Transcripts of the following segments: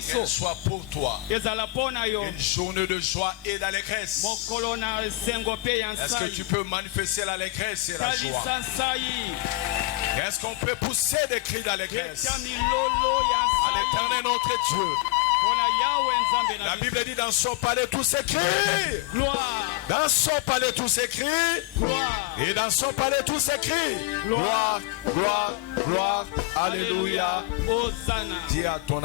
qu'elle soit pour toi une journée de joie et d'allégresse. Est-ce que tu peux manifester l'allégresse et la joie? Est-ce qu'on peut pousser des cris d'allégresse à l'Éternel notre Dieu? La Bible dit dans son palais tout s'écrit. Dans son palais tout s'écrit. Et dans son palais tout s'écrit. Gloire, gloire, gloire. Alléluia. Dis à ton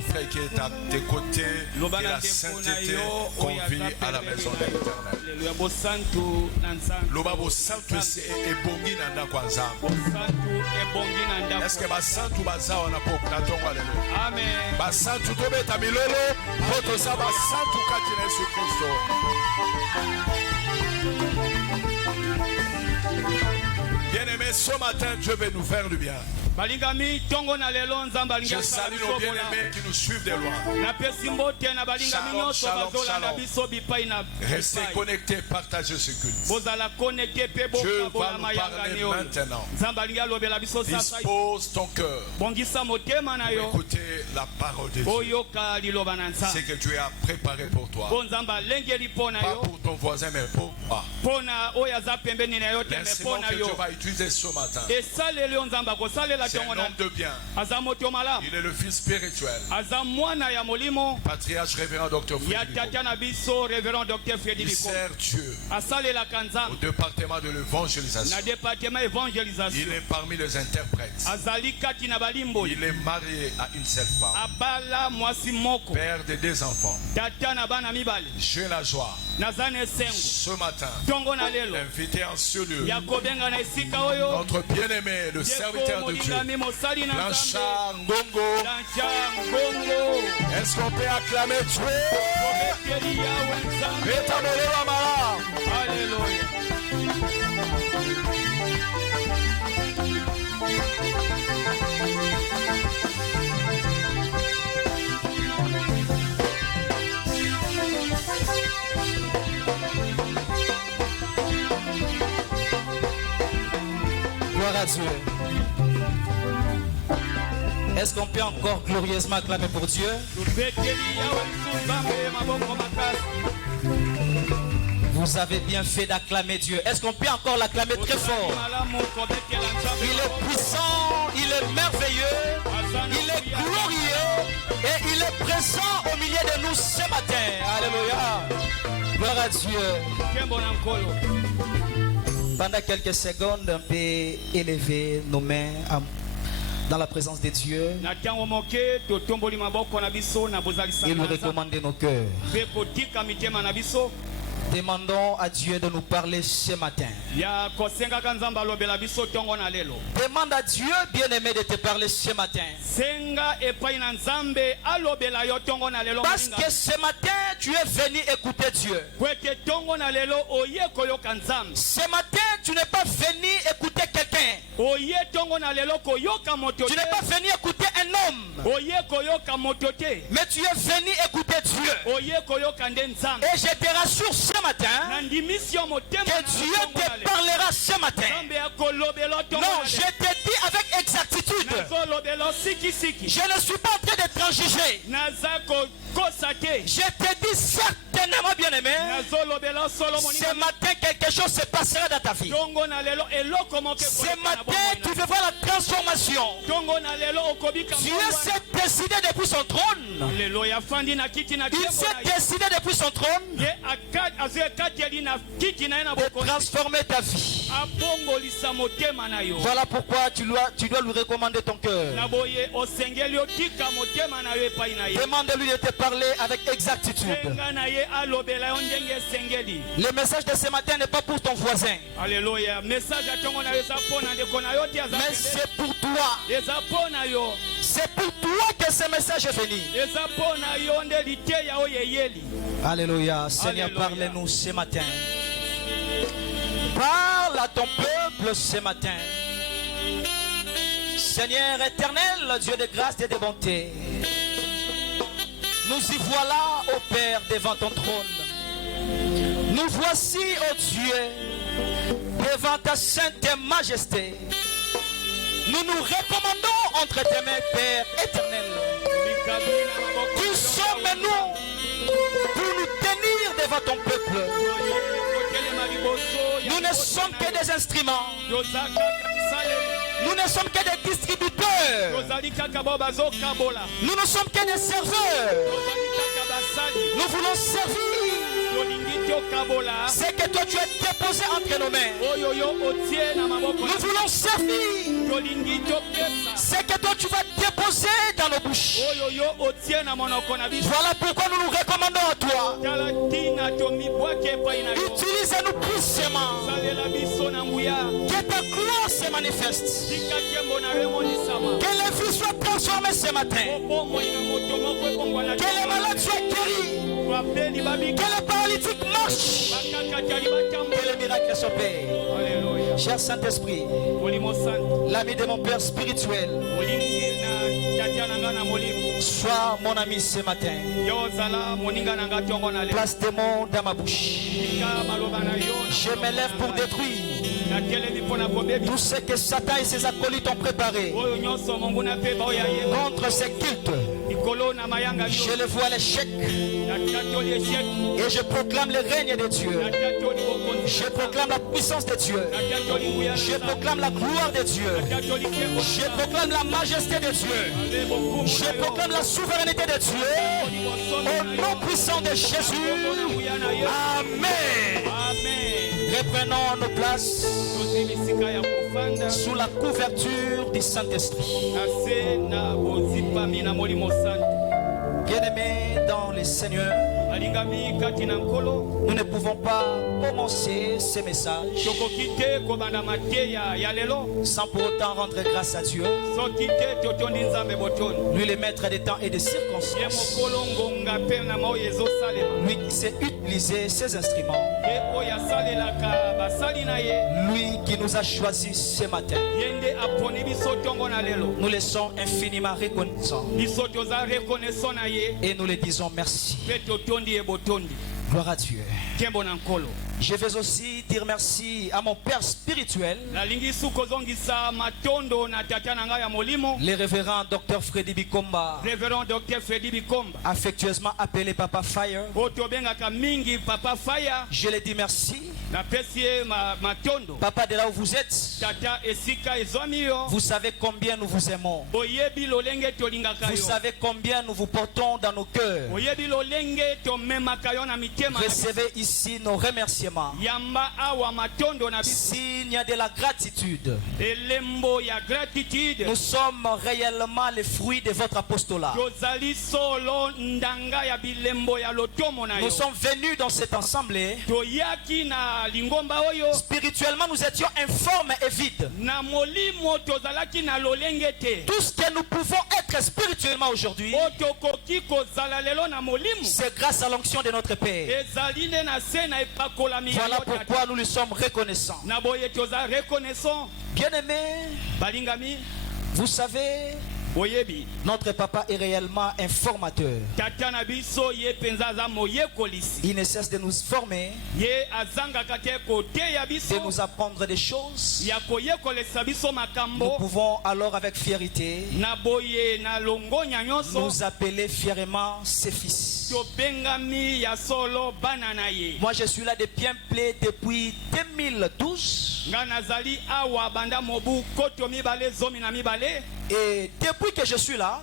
frère qui est à tes côtés que la sainteté convie à la maison de l'Éternel. Loba santu ebongi nanda kwa nzambe. Est-ce que basantu bazawa na poko na tongo lelo? Amen. Basantu tobeta milolo poto sa basantu kati na Yesu Kristo. Bien-aimés, ce matin Dieu veut nous faire du bien. Je salue nos bien-aimés qui nous suivent de loin. Shalom, shalom, shalom. Restez connectés, partagez ce culte. Dieu va nous parler maintenant. Dispose ton cœur pour écouter la parole de Dieu. C'est que Dieu a préparé pour toi. Pas pour ton voisin, mais pour toi. L'instrument que Dieu va utiliser ce matin. C'est un homme de bien. Il est le fils spirituel. Patriarche révérend docteur Frédéric. Il sert Dieu au département de l'évangélisation. Il est parmi les interprètes. Il est marié à une seule femme. Père de 2 enfants. J'ai la joie ce matin invité en ce lieu notre bien-aimé, le serviteur de Dieu, Blanchard Ngongo. Est-ce qu'on peut acclamer Dieu? Alléluia. Gloire à Dieu. Est-ce qu'on peut encore glorieusement acclamer pour Dieu? Vous avez bien fait d'acclamer Dieu. Est-ce qu'on peut encore l'acclamer très fort? Il est puissant, il est merveilleux, il est glorieux et il est présent au milieu de nous ce matin. Alléluia. Gloire à Dieu. Pendant quelques secondes, on peut élever nos mains dans la présence de Dieu et nous recommander nos cœurs. Demandons à Dieu de nous parler ce matin. Demande à Dieu, bien-aimé, de te parler ce matin. Parce que ce matin, tu es venu écouter Dieu. Ce matin, tu n'es pas venu écouter quelqu'un. Tu n'es pas venu écouter un homme. Mais tu es venu écouter Dieu. Et je te rassure ce matin que Dieu te parlera ce matin. Non, je te dis avec exactitude, je ne suis pas en train de transiger. Je te dis certainement, bien-aimé, ce matin quelque chose se passera dans ta vie. Ce matin tu veux voir la transformation. Dieu s'est décidé depuis son trône. Il s'est décidé depuis son trône de transformer ta vie. Voilà pourquoi tu dois lui recommander ton cœur. Demande-lui de te parler avec exactitude. Le message de ce matin n'est pas pour ton voisin. Mais c'est pour toi. C'est pour toi que ce message est venu. Alléluia. Seigneur, parle-nous ce matin. Parle à ton peuple ce matin. Seigneur éternel, Dieu de grâce et de bonté, nous y voilà, ô Père, devant ton trône. Nous voici, ô Dieu, devant ta sainte majesté. Nous nous recommandons entre tes mains, Père éternel. devant ton peuple. Nous ne sommes que des instruments. Nous ne sommes que des distributeurs. Nous ne sommes que des serveurs. Nous voulons servir ce que toi tu as déposé entre nos mains. Nous voulons servir ce que toi tu vas déposer dans nos bouches. Voilà pourquoi nous nous recommandons à toi. Utilise-nous puissamment. Que ta gloire se manifeste. Que les vies soient transformées ce matin. Que les malades soient guéris. Que les paralytiques marchent. Que les miracles s'opèrent. Cher Saint-Esprit, l'ami de mon Père spirituel, sois mon ami ce matin. Place tes mots dans ma bouche. Je me lève pour détruire tout ce que Satan et ses acolytes ont préparé contre ces cultes. Je le vois à l'échec et je proclame le règne de Dieu. Je proclame la puissance de Dieu. Je proclame la gloire de Dieu. Je proclame la majesté de Dieu. Je proclame la souveraineté de Dieu. Au nom puissant de Jésus. Amen. Reprenons nos places sous la couverture du Saint-Esprit. Bien-aimés dans le Seigneur, nous ne pouvons pas commencer ce message sans pour autant rendre grâce à Dieu, lui le maître des temps et des circonstances, lui qui sait utiliser ses instruments, lui qui nous a choisis ce matin. Nous le sommes infiniment reconnaissants et nous le disons merci. Gloire à Dieu. Je vais aussi dire merci à mon Père spirituel, le révérend Dr Freddy Bikomba, affectueusement appelé Papa Fire. Je lui dis merci. Papa, de là où vous êtes, vous savez combien nous vous aimons. Vous savez combien nous vous portons dans nos cœurs. Recevez ici nos remerciements. Signe de la gratitude. Nous sommes réellement les fruits de votre apostolat. Nous sommes venus dans cette assemblée. Spirituellement, nous étions informes et vides. Tout ce que nous pouvons être spirituellement aujourd'hui, c'est grâce à l'onction de notre Père. Voilà pourquoi nous lui sommes reconnaissants. Bien-aimés, vous savez, notre papa est réellement un formateur. Il ne cesse de nous former, de nous apprendre des choses. Nous pouvons alors avec fierté nous appeler fièrement ses fils. Moi je suis là de bien plaît depuis 2012. Et depuis que je suis là,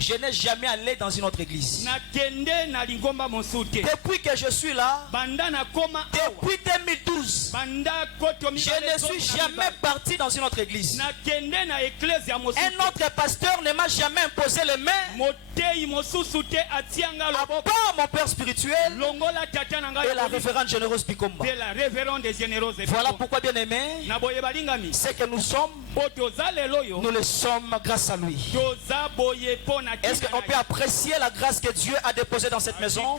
je n'ai jamais allé dans une autre église. Depuis que je suis là, depuis 2012, je ne suis jamais parti dans une autre église. Un autre pasteur ne m'a jamais imposé les mains, à part mon père spirituel et la révérende généreuse Bikomba. Voilà pourquoi, bien aimé, c'est que nous sommes, nous le sommes grâce à lui. Est-ce qu'on peut apprécier la grâce que Dieu a déposée dans cette maison?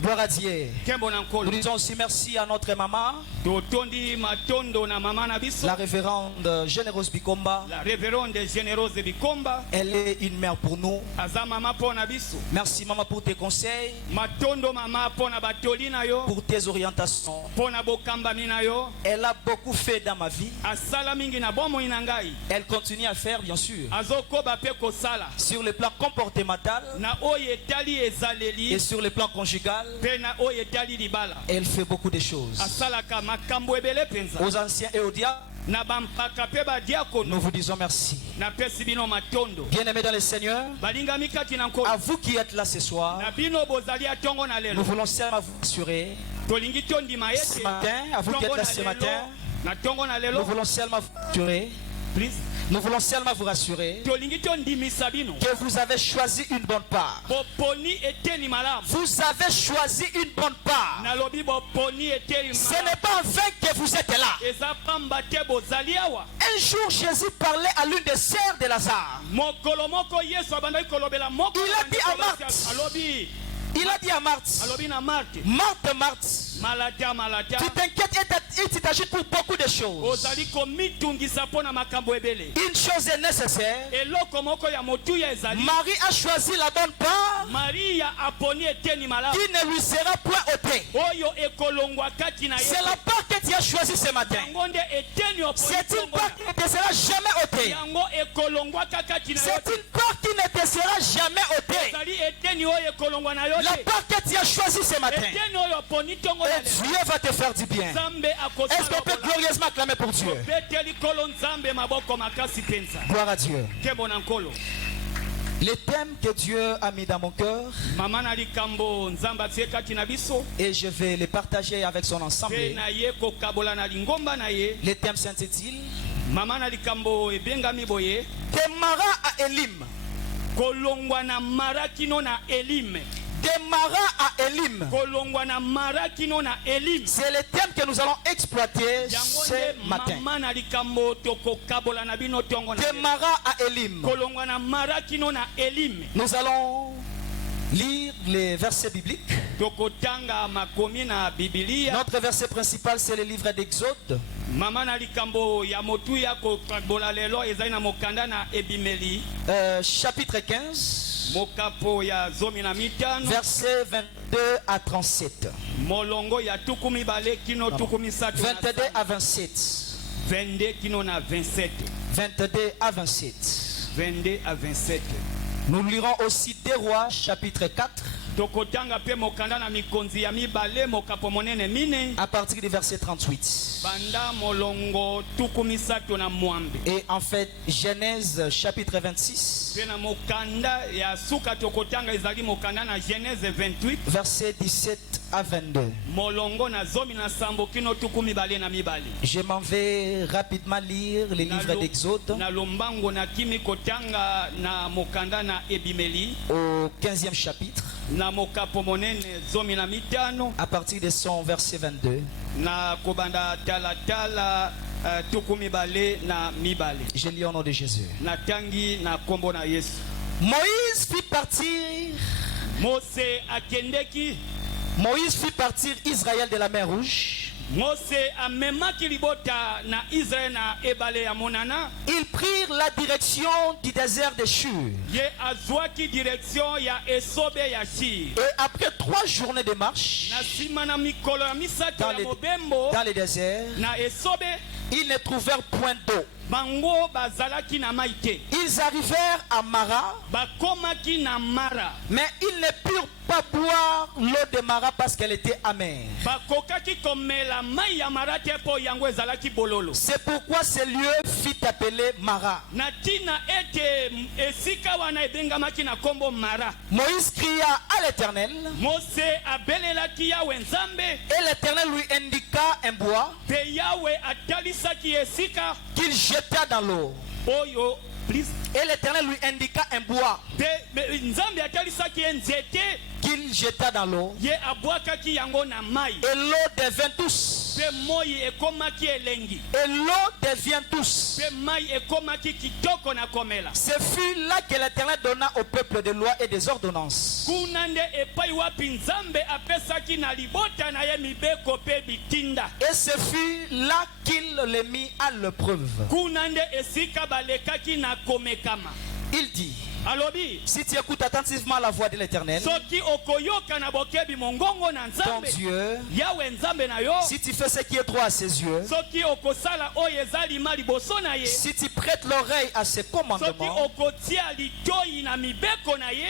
Gloire à Dieu. Nous disons aussi merci à notre maman, la révérende généreuse Bikomba, Elle est une mère pour nous. Merci maman pour tes conseils, pour tes orientations. Elle a beaucoup fait dans ma vie. Elle continue à faire, bien sûr, sur le plan comportemental et sur le plan conjugal. Elle fait beaucoup de choses. Aux anciens et aux diables, nous vous disons merci. Bien-aimés dans le Seigneur, à vous qui êtes là ce soir, nous voulons seulement vous assurer ce matin, à vous qui êtes là ce matin, nous voulons seulement vous assurer. Nous voulons seulement vous rassurer que vous avez choisi une bonne part. Vous avez choisi une bonne part. Ce n'est pas en vain que vous êtes là. Un jour, Jésus parlait à l'une des sœurs de Lazare. Il a dit à Marthe, Marthe, tu t'inquiètes et tu t'agites pour beaucoup de choses. Une chose est nécessaire. Marie a choisi la bonne part qui ne lui sera point ôtée. C'est la part que tu as choisie ce matin. C'est une part qui ne te sera jamais ôtée. C'est une part qui ne te sera jamais ôtée. La part que tu as choisie ce matin. Et Dieu va te faire du bien. Est-ce qu'on peut glorieusement acclamer pour Dieu? Gloire à Dieu. Les thèmes que Dieu a mis dans mon cœur, et je vais les partager avec son ensemble. Les thèmes s'intitulent de Mara à Élim. De Mara à Élim. C'est le thème que nous allons exploiter ce matin. De Mara à Élim. Nous allons lire les versets bibliques. Notre verset principal, c'est le livre d'Exode. Chapitre 15. Versets 22 à 37. 22 à 27. 22 à 27. Nous lirons aussi des Rois, chapitre 4. À partir du verset 38. Et en fait, Genèse chapitre 26. Verset 17 à 22. Je m'en vais rapidement lire les livres d'Exode au 15e chapitre. À partir de son verset 22. Je lis au nom de Jésus. Moïse fit partir Israël de la mer Rouge. Ils prirent la direction du désert de Shur. Et après 3 journées de marche dans le désert, ils ne trouvèrent point d'eau. Ils arrivèrent à Mara, mais ils ne purent pas boire l'eau de Mara parce qu'elle était amère. C'est pourquoi ce lieu fut appelé Mara. Moïse cria à l'Éternel, et l'Éternel lui indiqua un bois qu'il jeta dans l'eau. Et l'Éternel lui indiqua un bois qu'il jeta dans l'eau. Et l'eau devint douce. Et l'eau devient douce. Ce fut là que l'Éternel donna au peuple des lois et des ordonnances. Et ce fut là qu'il les mit à l'épreuve. Il dit, si tu écoutes attentivement la voix de l'Éternel, ton Dieu, si tu fais ce qui est droit à ses yeux, si tu prêtes l'oreille à ses commandements,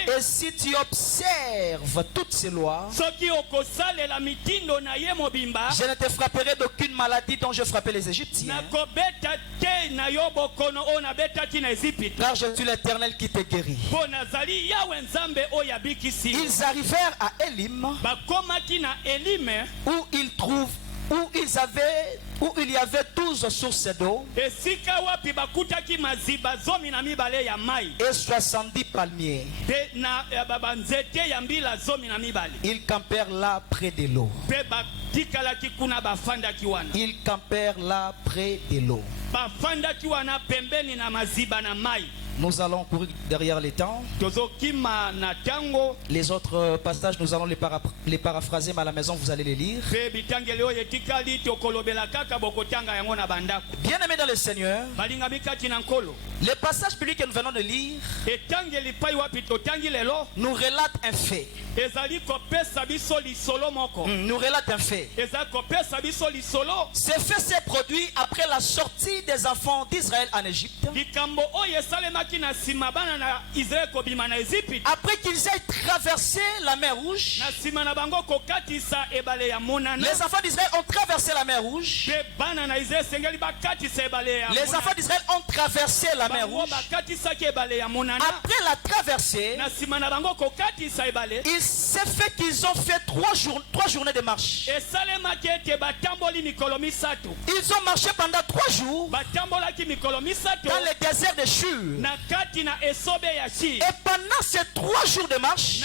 et si tu observes toutes ses lois, je ne te frapperai d'aucune maladie dont je frappais les Égyptiens, car je suis l'Éternel qui te guérit. Ils arrivèrent à Élim, où il y avait 12 sources d'eau et 70 palmiers. Ils campèrent là près de l'eau. Ils campèrent là près de l'eau. Nous allons courir derrière les temps. Les autres passages, nous allons les paraphraser, mais à la maison, vous allez les lire. Bien-aimés dans le Seigneur, les passages bibliques que nous venons de lire nous relatent un fait. Nous relatent un fait. Ce fait s'est produit après la sortie des enfants d'Israël en Égypte. Après qu'ils aient traversé la mer Rouge, les enfants d'Israël ont traversé la mer Rouge. Les enfants d'Israël ont traversé la mer Rouge. Après la traversée, il s'est fait qu'ils ont fait 3 journées de marche. Ils ont marché pendant 3 jours dans le désert de Shur. Et pendant ces 3 jours de marche,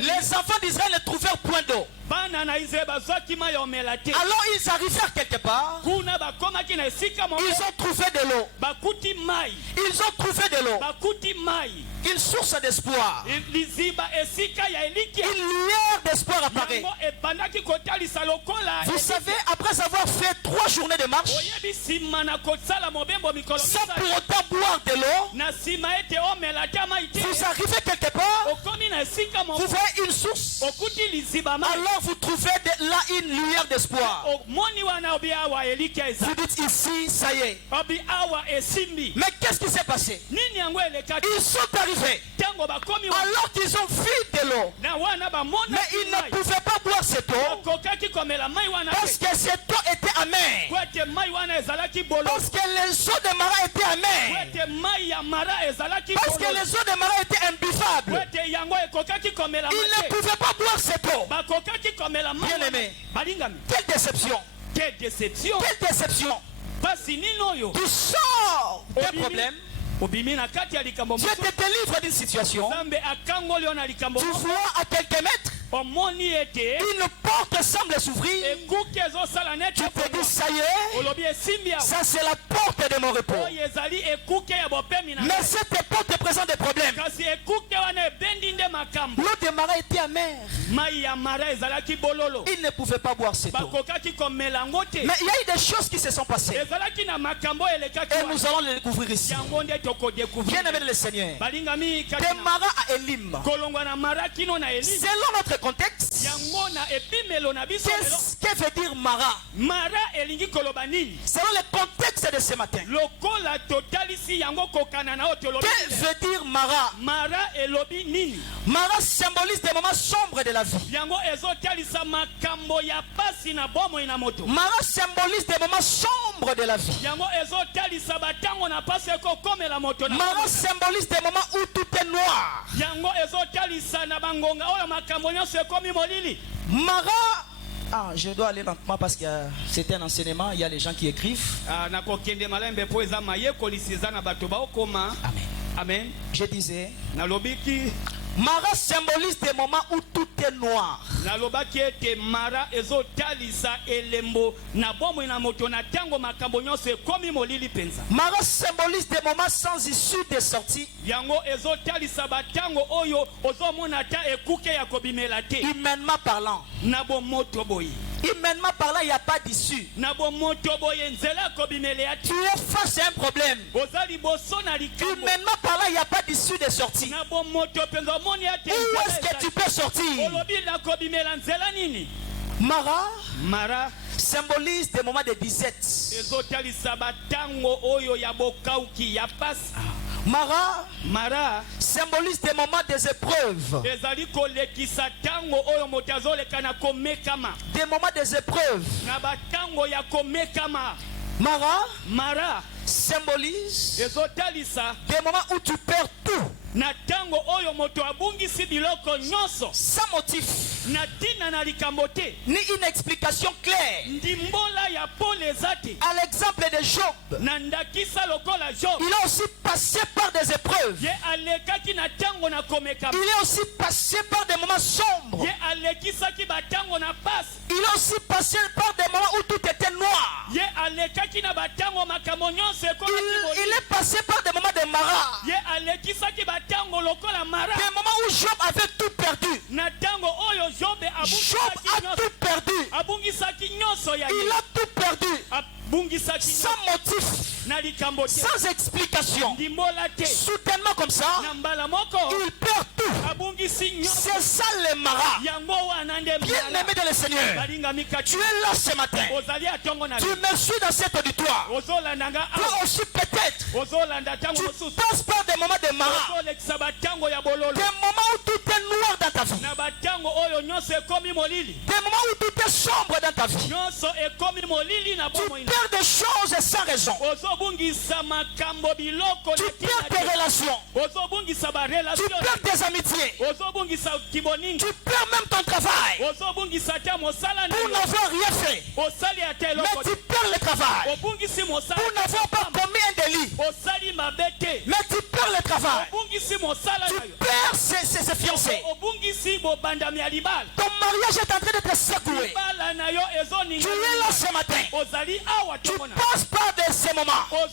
les enfants d'Israël ne trouvèrent point d'eau. Alors ils arrivèrent quelque part. Ils ont trouvé de l'eau. Ils ont trouvé de l'eau. Une source d'espoir. Une lueur d'espoir apparaît. Vous savez, après avoir fait 3 journées de marche, sans pour autant boire de l'eau, vous arrivez quelque part, vous voyez une source, alors vous trouvez là une lueur d'espoir. Vous dites ici, ça y est. Mais qu'est-ce qui s'est passé? Ils sont arrivés alors qu'ils ont vu de l'eau, mais ils ne pouvaient pas boire cette eau parce que cette eau était amère, parce que les eaux de Mara étaient amères, parce que les eaux de Mara étaient imbuffables. Ils ne pouvaient pas boire cette eau. Bien aimé, quelle déception, quelle déception. Tu sors des problèmes. Dieu te délivre d'une situation. Tu vois à quelques mètres, une porte semble s'ouvrir. Tu te dis, ça y est, ça c'est la porte de mon repos. Mais cette porte présente des problèmes. L'eau de Mara était amère. Il ne pouvait pas boire cette eau. Mais il y a eu des choses qui se sont passées. Et nous allons les découvrir ici. Bien aimé le Seigneur, de Mara à Élim, selon notre contexte, qu'est-ce que veut dire Mara? Selon le contexte de ce matin, que veut dire Mara? Mara symbolise des moments sombres de la vie. Mara symbolise des moments sombres de la vie. Mara symbolise des moments où tout est noir. Mara, je dois aller lentement parce que c'était un enseignement. Il y a les gens qui écrivent. Amen. Amen. Je disais, Mara symbolise des moments où tout est noir. Mara symbolise des moments sans issue de sortie. Humainement parlant. Humainement parlant, il n'y a pas d'issue. Tu es face à un problème. Humainement parlant, il n'y a pas d'issue de sortie. Où est-ce que tu peux sortir? Mara symbolise des moments de disette. Mara symbolise des moments des épreuves. Des moments des épreuves. Mara symbolise des moments où tu perds tout. Sans motif ni une explication claire. À l'exemple de Job, il a aussi passé par des épreuves. Il est aussi passé par des moments sombres. Il a aussi passé par des moments où tout était noir. Il est passé par des moments de Mara. Des moments où Job avait tout perdu. Job a tout perdu. Il a tout perdu. Sans motif, sans explication, soudainement comme ça, il perd tout. C'est ça le Mara. Bien aimé dans le Seigneur, tu es là ce matin. Tu me suis dans cet auditoire. Toi aussi peut-être, tu passes par des moments de Mara. Des moments où tout est noir dans ta vie. Des moments où tout est sombre dans ta vie. Tu perds des choses sans raison. Tu perds tes relations. Tu perds tes amitiés. Tu perds même ton travail. Pour n'avoir rien fait. Mais tu perds le travail. Pour n'avoir pas commis un délit. Mais tu perds le travail. Tu perds ses fiancés. Ton mariage est en train d'être secoué. Tu es là ce matin. Tu passes par ces moments. Par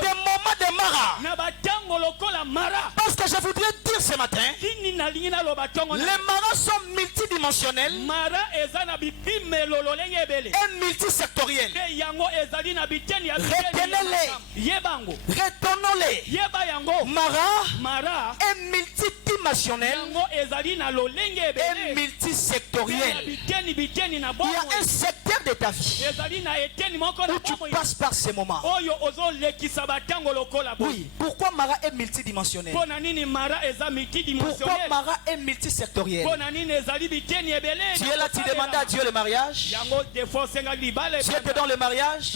des moments de Mara. Parce que je voudrais dire ce matin, les Maras sont multidimensionnels et multisectoriels. Retenez-les. Retenons-les. Mara est multidimensionnel et multisectoriel. Il y a un secteur de ta vie où tu passes par ces moments. Oui, pourquoi Mara est multidimensionnel? Pourquoi Mara est multisectoriel? Tu es là, tu demandes à Dieu le mariage. Tu es dans le mariage,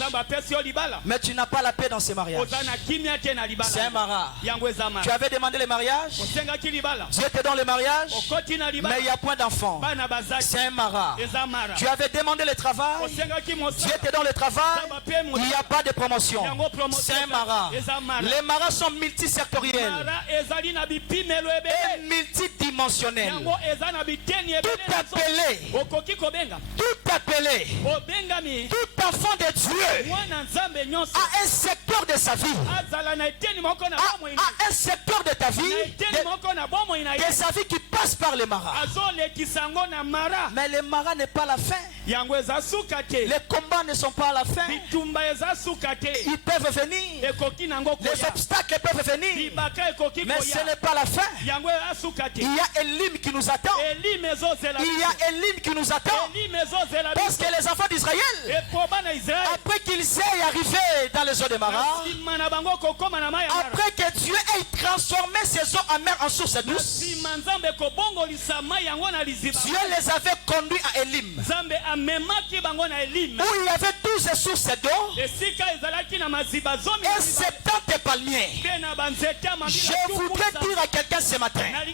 mais tu n'as pas la paix dans ce mariage. C'est un Mara. Tu avais demandé le mariage, tu étais dans le mariage, mais il n'y a point d'enfant. C'est un Mara. Tu avais demandé le travail, tu étais dans le travail, il n'y a pas de promotion. C'est un Mara. Les Maras sont multisectoriels et multidimensionnels. Tout appelé, tout enfant de Dieu a un secteur de sa vie, a un secteur de ta vie, de sa vie qui passe par les Maras. Mais les Maras n'est pas la fin. Les combats ne sont pas à la fin. Ils peuvent venir. Les obstacles peuvent venir. Mais ce n'est pas la fin. Il y a Elim qui nous attend. Il y a Elim qui nous attend. Parce que les enfants d'Israël, après qu'ils aient arrivé dans les eaux de Mara, après que Dieu ait transformé ces eaux amères en sources douces, Dieu les avait conduits à Elim, où il y avait 12 sources d'eau et 70 palmiers. Je voudrais dire à quelqu'un ce matin, à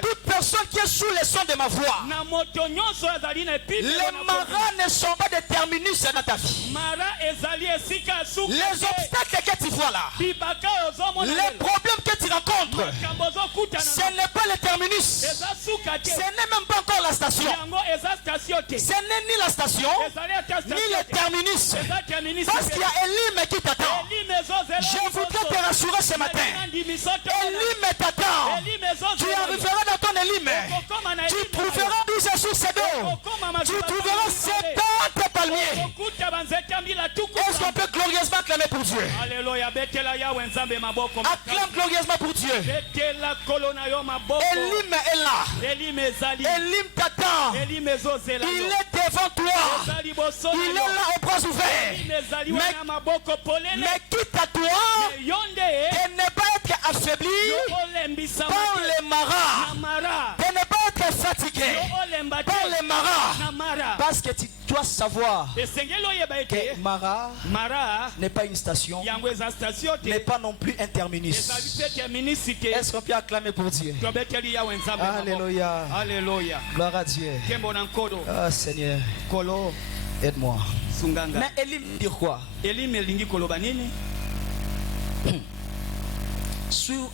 toute personne qui est sous le son de ma voix, les Maras ne sont pas des terminus dans ta vie. Les obstacles que tu vois là, les problèmes que tu rencontres, ce n'est pas le terminus. Ce n'est même pas encore la station. Ce n'est ni la station, ni le terminus. Parce qu'il y a Elim qui t'attend. Je voudrais te rassurer ce matin. Elim t'attend. Tu arriveras dans ton Elim. Tu trouveras 12 sources d'eau. Est-ce qu'on peut glorieusement acclamer pour Dieu? Acclame glorieusement pour Dieu. Elim est là. Elim t'attend. Il est devant toi. Il est là aux bras ouverts. Mais quitte à toi de ne pas être affaibli par les maras, de ne pas être fatigué par les maras, parce que tu dois savoir que Mara n'est pas une station, n'est pas non plus un terminus. Est-ce qu'on peut acclamer pour Dieu? Alléluia. Gloire à Dieu. Ah Seigneur, aide-moi. Mais Elim dit quoi?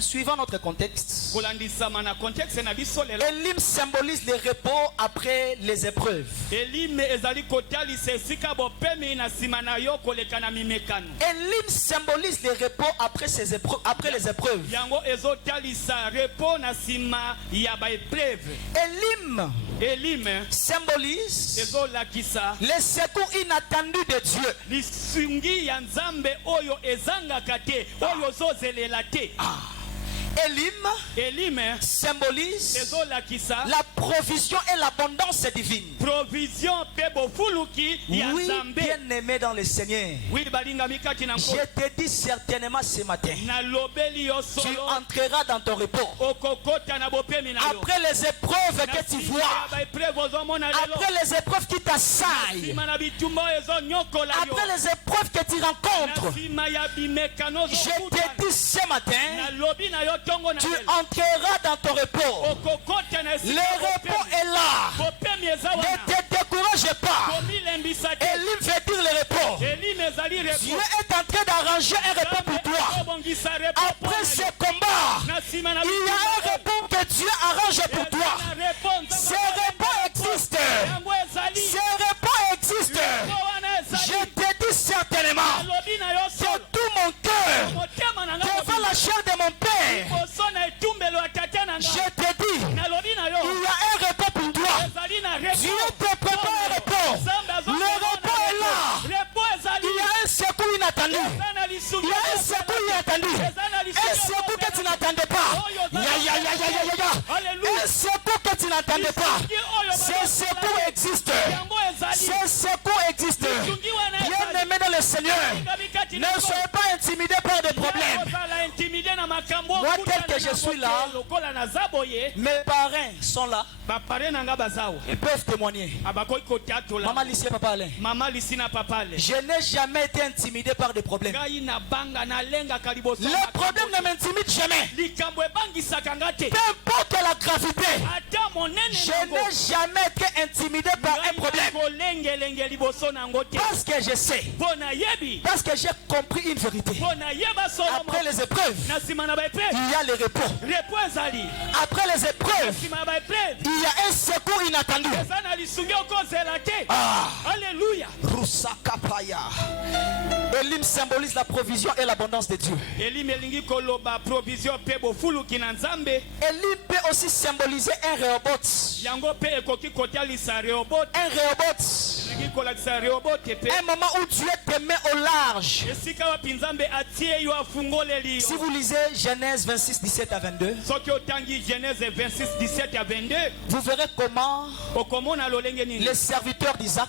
Suivant notre contexte, Elim symbolise le repos après les épreuves. Elim symbolise le repos après les épreuves. Elim symbolise les secours inattendus de Dieu. Elim symbolise la provision et l'abondance divine. Oui, bien-aimé dans le Seigneur, je te dis certainement ce matin, tu entreras dans ton repos. Après les épreuves que tu vois, après les épreuves qui t'assaillent, après les épreuves que tu rencontres, je te dis ce matin, tu entreras dans ton repos. Le repos est là. Ne te décourage pas. Elim veut dire le repos. Dieu est en train d'arranger un repos pour toi. Après ce combat, il y a un repos que Dieu arrange pour toi. Ce repos existe. Ce repos existe. Je te dis certainement que tout mon cœur, devant la chair de mon Père, je te dis, il y a un repos pour toi. Dieu te prépare un repos. Le repos est là. Il y a un secours inattendu. Il y a un secours inattendu. Un secours que tu n'attendais pas. Un secours que tu n'attendais pas. Ce secours existe. Ce secours existe. Bien-aimé dans le Seigneur, ne soyez pas intimidés par des problèmes. Moi, tel que je suis là, mes parents sont là. Ils peuvent témoigner. Maman Lucie et Papa Alain. Je n'ai jamais été intimidé par des problèmes. Le problème ne m'intimide jamais. Peu importe la gravité, je n'ai jamais été intimidé par un problème. Parce que je sais. Parce que j'ai compris une vérité. Après les épreuves, il y a le repos. Après les épreuves, il y a un secours inattendu. Rusakapaya. Elim symbolise la provision et l'abondance de Dieu. Elim peut aussi symboliser un Rehoboth. Un Rehoboth. Un moment où Dieu te met au large. Si vous lisez Genèse 26, 17 à 22, vous verrez comment les serviteurs d'Isaac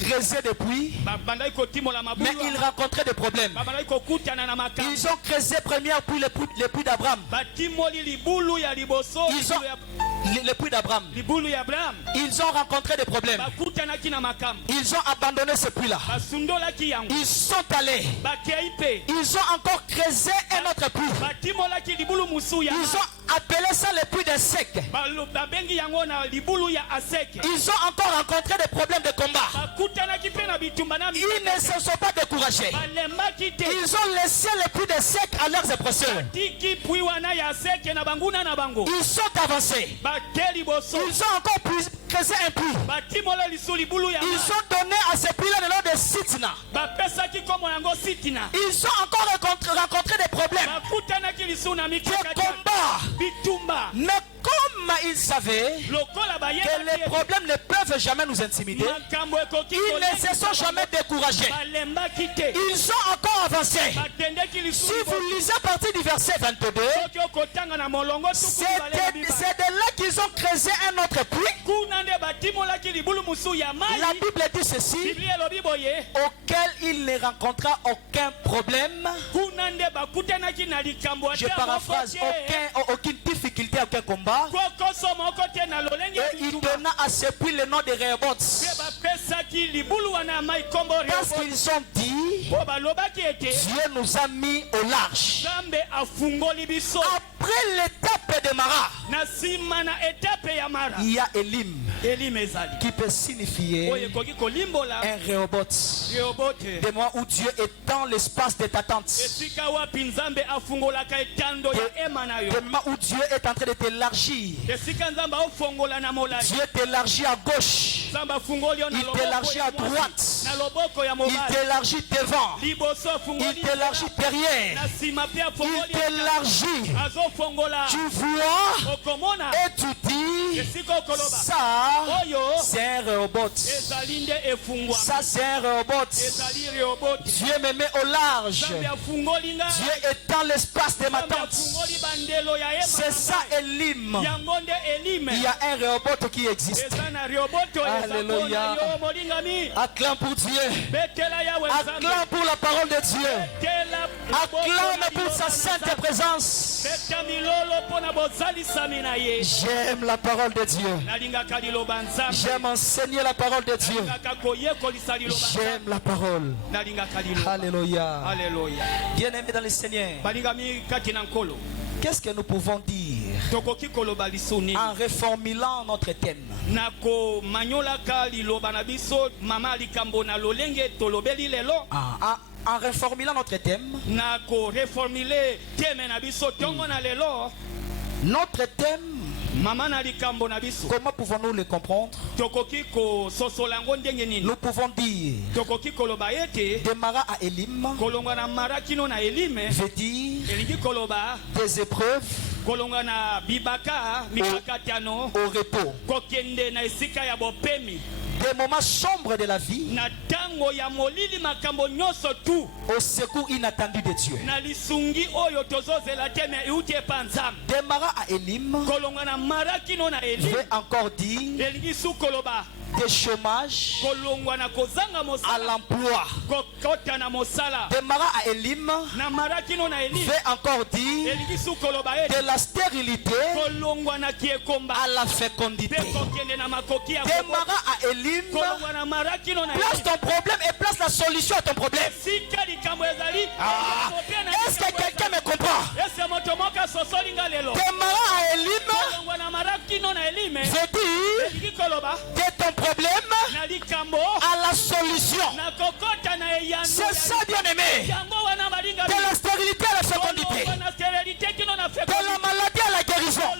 creusaient des puits, mais ils rencontraient des problèmes. Ils ont creusé première puits, le puits d'Abraham. Le puits d'Abraham. Ils ont rencontré des problèmes. Ils ont abandonné ce puits-là. Ils sont allés. Ils ont encore creusé un autre puits. Ils ont appelé ça le puits de sec. Ils ont encore rencontré des problèmes de combat. Ils ne se sont pas découragés. Ils ont laissé le puits de sec à leurs oppresseurs. Ils sont avancés. Ils ont encore creusé un puits. Ils ont donné à ce puits-là le nom de Sitna. Ils ont encore rencontré des problèmes, des combats. Mais comme ils savaient que les problèmes ne peuvent jamais nous intimider, ils ne se sont jamais découragés. Ils ont encore avancé. Si vous lisez à partir du verset 22, c'est de là qu'ils ont creusé un autre puits. La Bible dit ceci: auquel il ne rencontra aucun problème. Je paraphrase, aucune difficulté, aucun combat. Et il donna à ce puits le nom de Rehoboth. Parce qu'ils ont dit, Dieu nous a mis au large. Après l'étape de Mara, il y a Elim qui peut signifier un Rehoboth. De moi où Dieu étend l'espace de ta tente. De moi où Dieu est en train de t'élargir. Dieu t'élargit à gauche. Il t'élargit à droite. Il t'élargit devant. Il t'élargit derrière. Il t'élargit. Tu vois et tu dis, ça c'est un Rehoboth. Ça c'est un Rehoboth. Dieu me met au large. Dieu étend l'espace de ma tente. C'est ça Elim. Il y a un Rehoboth qui existe. Alléluia. Acclame pour Dieu. Acclame pour la parole de Dieu. Acclame pour sa sainte présence. J'aime la parole de Dieu. J'aime enseigner la parole de Dieu. J'aime la parole. Alléluia. Bien-aimés dans le Seigneur, qu'est-ce que nous pouvons dire en reformulant notre thème? En reformulant notre thème, notre thème, comment pouvons-nous le comprendre? Nous pouvons dire de Mara à Elim veut dire des épreuves au repos, des moments sombres de la vie, au secours inattendu de Dieu. De Mara à Elim veut encore dire des chômages à l'emploi. De Mara à Elim veut encore dire de la stérilité à la fécondité. De Mara à Elim, place ton problème et place la solution à ton problème. Est-ce que quelqu'un me comprend? De Mara à Elim veut dire de ton problème à la solution. C'est ça, bien-aimé. De la stérilité à la fécondité. De la maladie à la guérison.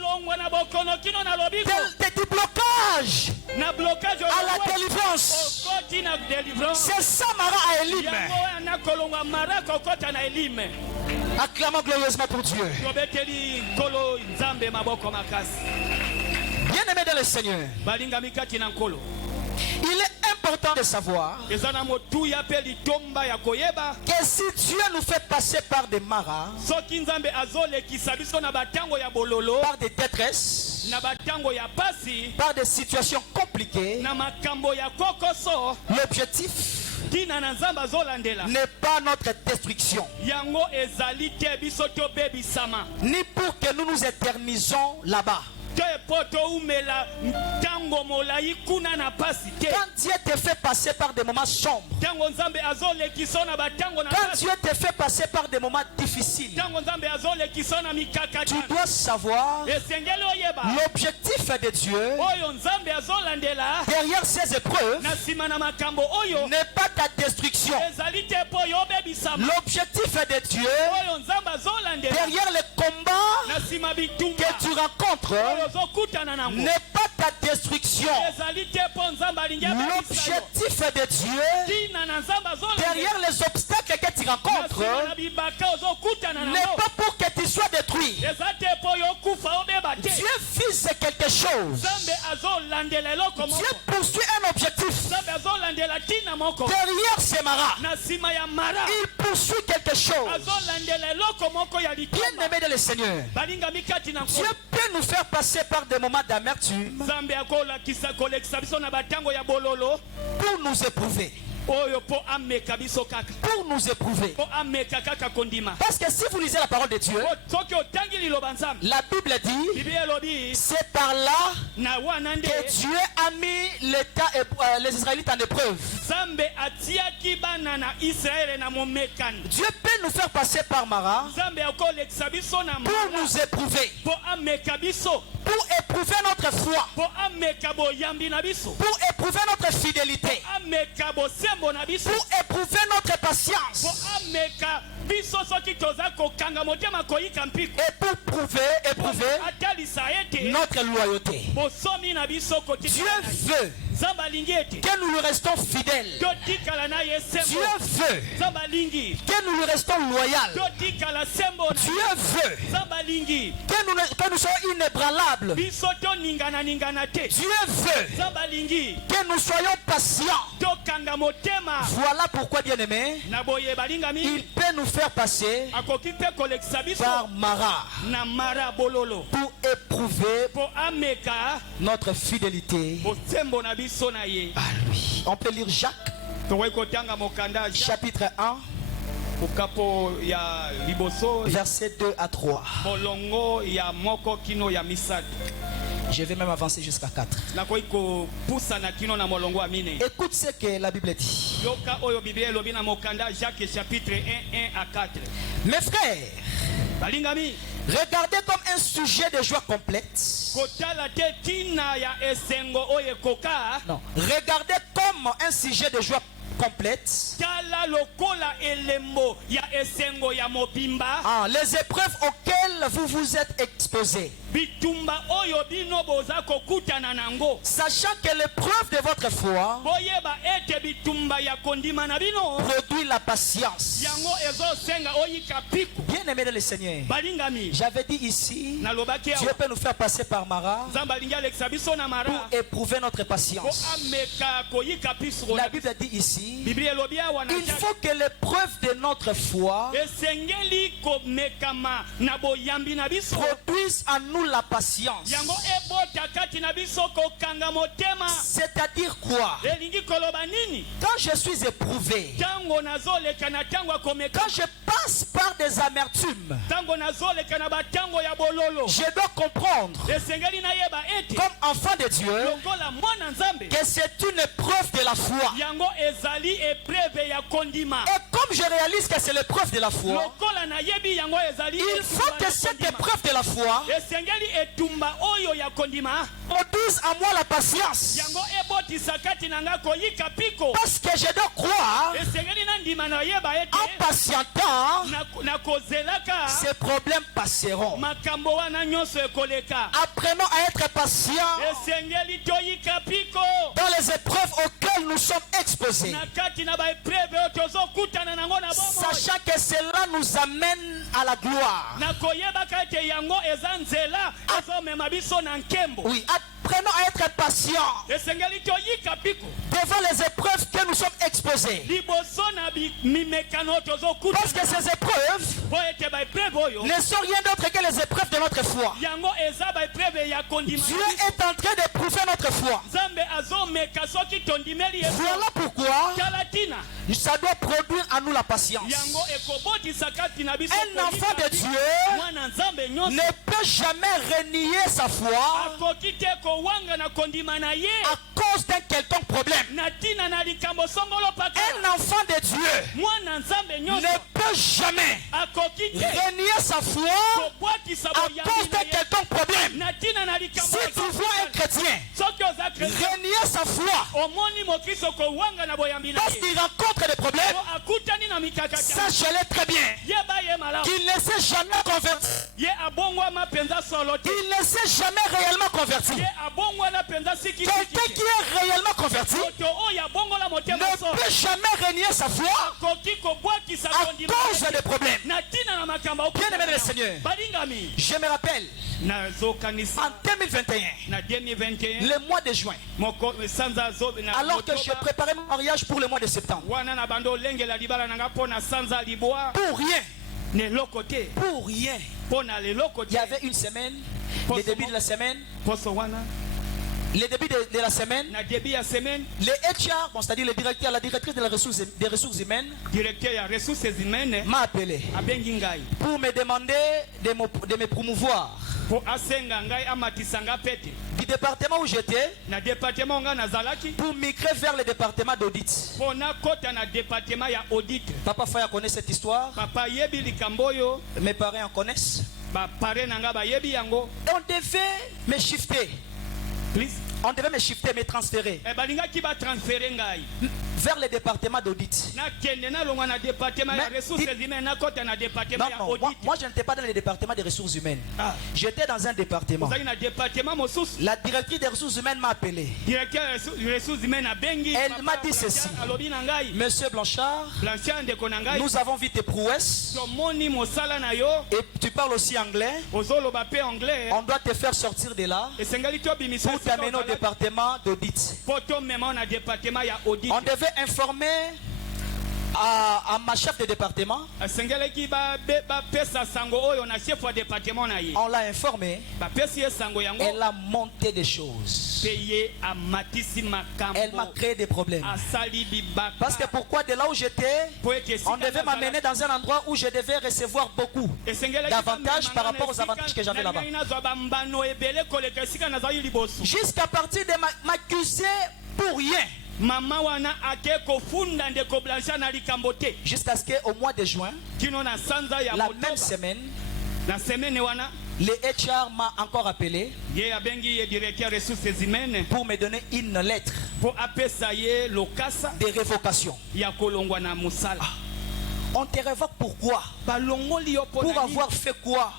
Du blocage à la délivrance. C'est ça, Mara à Elim. Acclamons glorieusement pour Dieu. Bien-aimé dans le Seigneur, il est important de savoir que si Dieu nous fait passer par des maras, par des détresses, par des situations compliquées, l'objectif n'est pas notre destruction, ni pour que nous nous éternisons là-bas. Quand Dieu te fait passer par des moments sombres, quand Dieu te fait passer par des moments difficiles, tu dois savoir l'objectif de Dieu derrière ces épreuves n'est pas ta destruction. L'objectif de Dieu derrière les combats que tu rencontres n'est pas ta destruction. L'objectif de Dieu derrière les obstacles que tu rencontres n'est pas pour que tu sois détruit. Dieu vise quelque Dieu poursuit un objectif. Derrière ces maras, il poursuit quelque chose. Bien-aimé dans le Seigneur, Dieu peut nous faire passer par des moments d'amertume pour nous éprouver. Pour nous éprouver. Parce que si vous lisez la parole de Dieu, la Bible dit, c'est par là que Dieu a mis les Israélites en épreuve. Dieu peut nous faire passer par Mara pour nous éprouver, pour éprouver notre foi, pour éprouver notre fidélité, pour éprouver notre patience, et pour éprouver notre loyauté. Dieu veut que nous lui restons fidèles. Dieu veut que nous lui restons loyaux. Dieu veut que nous soyons inébranlables. Dieu veut que nous soyons patients. Voilà pourquoi, bien-aimé, il peut nous faire passer par Mara pour éprouver notre fidélité à lui. On peut lire Jacques chapitre 1 versets 2 à 3. Je vais même avancer jusqu'à 4. Écoute ce que la Bible dit. Mes frères, regardez comme un sujet de joie complète. Non, regardez comme un sujet de joie complète les épreuves auxquelles vous vous êtes exposés, sachant que l'épreuve de votre foi produit la patience. Bien aimé dans le Seigneur, j'avais dit ici, Dieu peut nous faire passer par Mara pour éprouver notre patience. La Bible dit ici, il faut que l'épreuve de notre foi produise en nous la patience. C'est-à-dire quoi? Quand je suis éprouvé, quand je passe par des amertumes, je dois comprendre comme enfant de Dieu que c'est une épreuve de la foi. Et comme je réalise que c'est l'épreuve de la foi, il faut que cette épreuve de la foi produise en moi la patience. Parce que je dois croire, en patientant, ces problèmes passeront. Apprenons à être patients dans les épreuves auxquelles nous sommes exposés, sachant que cela nous amène à la gloire. Oui, apprenons à être patients devant les épreuves que nous sommes exposés. Parce que ces épreuves ne sont rien d'autre que les épreuves de notre foi. Dieu est en train d'éprouver notre foi. Voilà pourquoi ça doit produire en nous la patience. Un enfant de Dieu ne peut jamais renier sa foi à cause d'un quelconque problème. Un enfant de Dieu ne peut jamais renier sa foi à cause d'un quelconque problème. Si tu vois un chrétien renier sa foi parce qu'il rencontre des problèmes, sache-le très bien qu'il ne s'est jamais converti. Il ne s'est jamais réellement converti. Quelqu'un qui est réellement converti ne peut jamais renier sa foi à cause des problèmes. Bien aimé le Seigneur, je me rappelle en 2021, le mois de juin, alors que je préparais mon mariage pour le mois de septembre, pour rien, il y avait une semaine, le début de la semaine, le début de la semaine, le HR, bon, c'est-à-dire le directeur, la directrice des ressources humaines, m'a appelé pour me demander de me promouvoir du département où j'étais pour migrer vers le département d'audit. Papa Faya connaît cette histoire. Mes parents en connaissent. Et on devait me shifter. On devait me shifter, me transférer vers le département d'audit. Moi je n'étais pas dans le département des ressources humaines. J'étais dans un département. La directrice des ressources humaines m'a appelé. Elle m'a dit ceci: Monsieur Blanchard, nous avons vu tes prouesses et tu parles aussi anglais. On doit te faire sortir de là pour t'amener au département d'audit. On devait informer à ma chef de département. On l'a informé. Elle a monté des choses. Elle m'a créé des problèmes. Parce que pourquoi de là où j'étais, on devait m'amener dans un endroit où je devais recevoir beaucoup d'avantages par rapport aux avantages que j'avais là-bas. Jusqu'à partir de m'accuser pour rien. Jusqu'à ce qu'au mois de juin, la même semaine, le HR m'a encore appelé pour me donner une lettre de révocation. On te révoque pourquoi? Pour avoir fait quoi?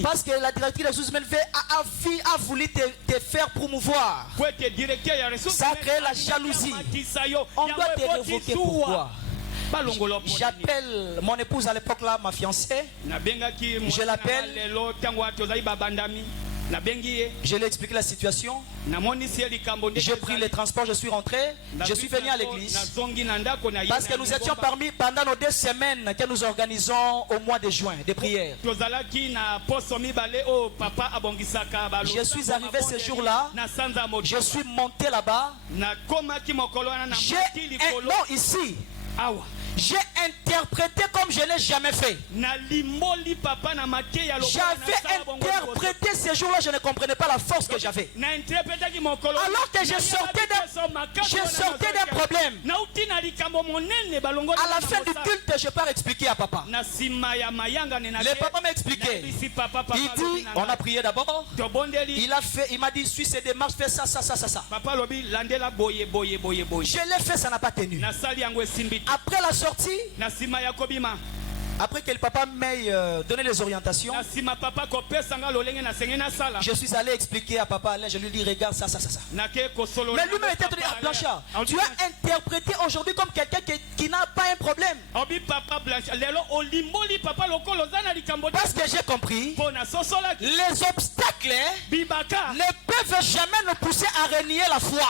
Parce que la directrice des ressources humaines a voulu te faire promouvoir. Ça a créé la jalousie. On doit te révoquer pourquoi? J'appelle mon épouse à l'époque là, ma fiancée. Je l'appelle. Je lui ai expliqué la situation. J'ai pris les transports, je suis rentré. Je suis venu à l'église. Parce que nous étions pendant nos 2 semaines que nous organisons au mois de juin, des prières. Je suis arrivé ce jour-là. Je suis monté là-bas. J'ai un nom ici. J'ai interprété comme je n'ai jamais fait. J'avais interprété ce jour-là, je ne comprenais pas la force que j'avais. Alors que je sortais d'un problème. À la fin du culte, je pars expliquer à papa. Le papa m'a expliqué. Il dit, on a prié d'abord. Il m'a dit, suis ces démarches, fais ça, ça, ça, ça, ça. Je l'ai fait, ça n'a pas tenu. Après la sortie, après que le papa m'ait donné les orientations, je suis allé expliquer à papa, je lui dis regarde ça, ça, ça, ça. Mais lui-même était donné à Blanchard. Tu as interprété aujourd'hui comme quelqu'un qui n'a pas un problème. Parce que j'ai compris, les obstacles ne peuvent jamais nous pousser à renier la foi.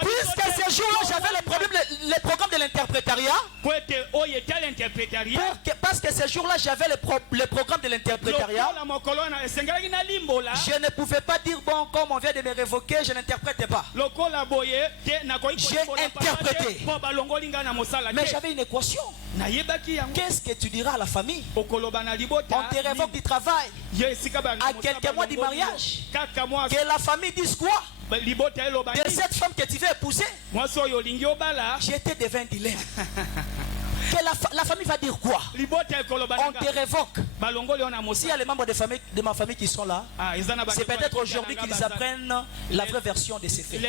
Puisque ce jour-là, j'avais le programme de l'interprétariat. Parce que ce jour-là, j'avais le programme de l'interprétariat. Je ne pouvais pas dire, bon, comme on vient de me révoquer, je n'interprète pas. J'ai interprété. Mais j'avais une équation. Qu'est-ce que tu diras à la famille? On te révoque du travail. À quelques mois du mariage. Que la famille dise quoi? De cette femme que tu veux épouser. J'étais devant un dilemme. Que la famille va dire quoi? On te révoque. S'il y a les membres de ma famille qui sont là, c'est peut-être aujourd'hui qu'ils apprennent la vraie version de ces faits.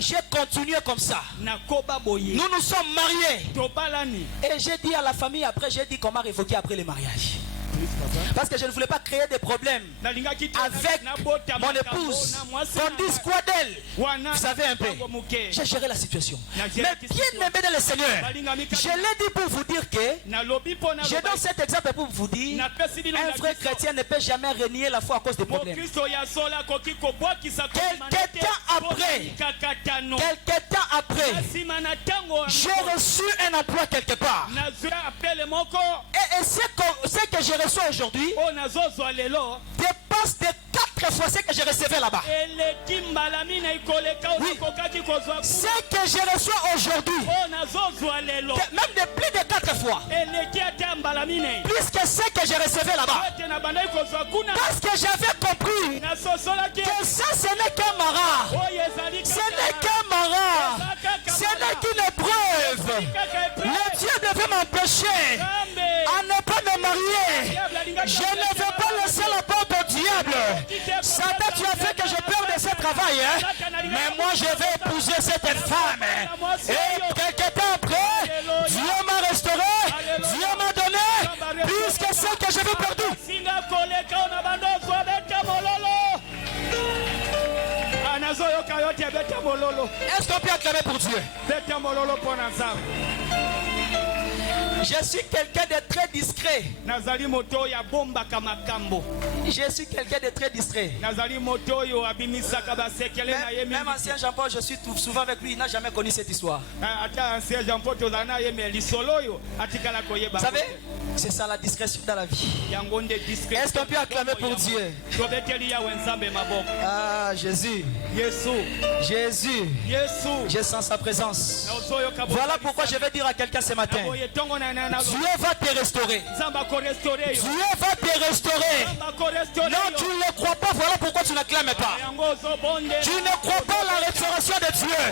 J'ai continué comme ça. Nous nous sommes mariés. Et j'ai dit à la famille après, j'ai dit qu'on m'a révoqué après le mariage. Parce que je ne voulais pas créer des problèmes avec mon épouse. Qu'on dise quoi d'elle? Vous savez un peu. J'ai géré la situation. Mais bien aimé dans le Seigneur, je l'ai dit pour vous dire que je donne cet exemple pour vous dire un vrai chrétien ne peut jamais renier la foi à cause des problèmes. Quelques temps après, j'ai reçu un emploi quelque part. Et ce que j'ai reçu aujourd'hui dépasse de 4 fois ce que j'ai reçu là-bas. Oui. Ce que j'ai reçu aujourd'hui, même de plus de 4 fois, plus que ce que j'ai reçu là-bas. Parce que j'avais compris que ça, ce n'est qu'un marat. Ce n'est qu'un marat. Ce n'est qu'une épreuve. Le Dieu devait m'empêcher à ne pas me marier. Je ne veux pas laisser la porte au diable. Satan, tu as fait que je perde ce travail. Hein? Mais moi, je vais épouser cette femme. Et quelques temps après, Dieu m'a restauré. Dieu m'a donné plus que ce que j'avais perdu. Est-ce qu'on peut acclamer pour Dieu? Je suis quelqu'un de très discret. Je suis quelqu'un de très discret. Même ancien Jean-Paul, je suis souvent avec lui, il n'a jamais connu cette histoire. Vous savez, c'est ça la discrétion dans la vie. Est-ce qu'on peut acclamer pour Dieu? Ah, Jésus. Jésus. Je sens sa présence. Voilà pourquoi je vais dire à quelqu'un ce matin. Dieu va te restaurer. Dieu va te restaurer. Non, tu ne le crois pas. Voilà pourquoi tu n'acclames pas. Tu ne crois pas à la restauration de Dieu.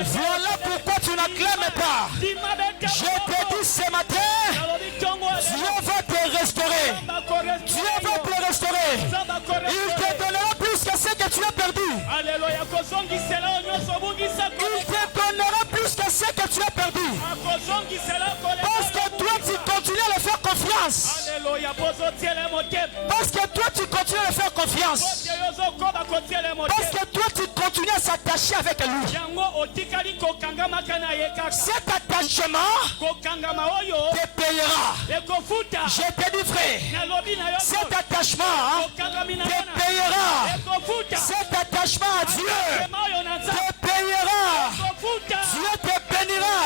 Voilà pourquoi tu n'acclames pas. Je te dis ce matin, Dieu va te restaurer. Dieu va te restaurer. Il te donnera plus que ce que tu as perdu. Il te donnera plus que ce que tu as perdu. Parce que toi tu continues à le faire confiance. Parce que toi tu continues à le faire confiance. Parce que toi tu continues à s'attacher avec lui. Cet attachement te payera. Je te dis frère, cet attachement te payera. Cet attachement à Dieu te payera. Dieu te bénira.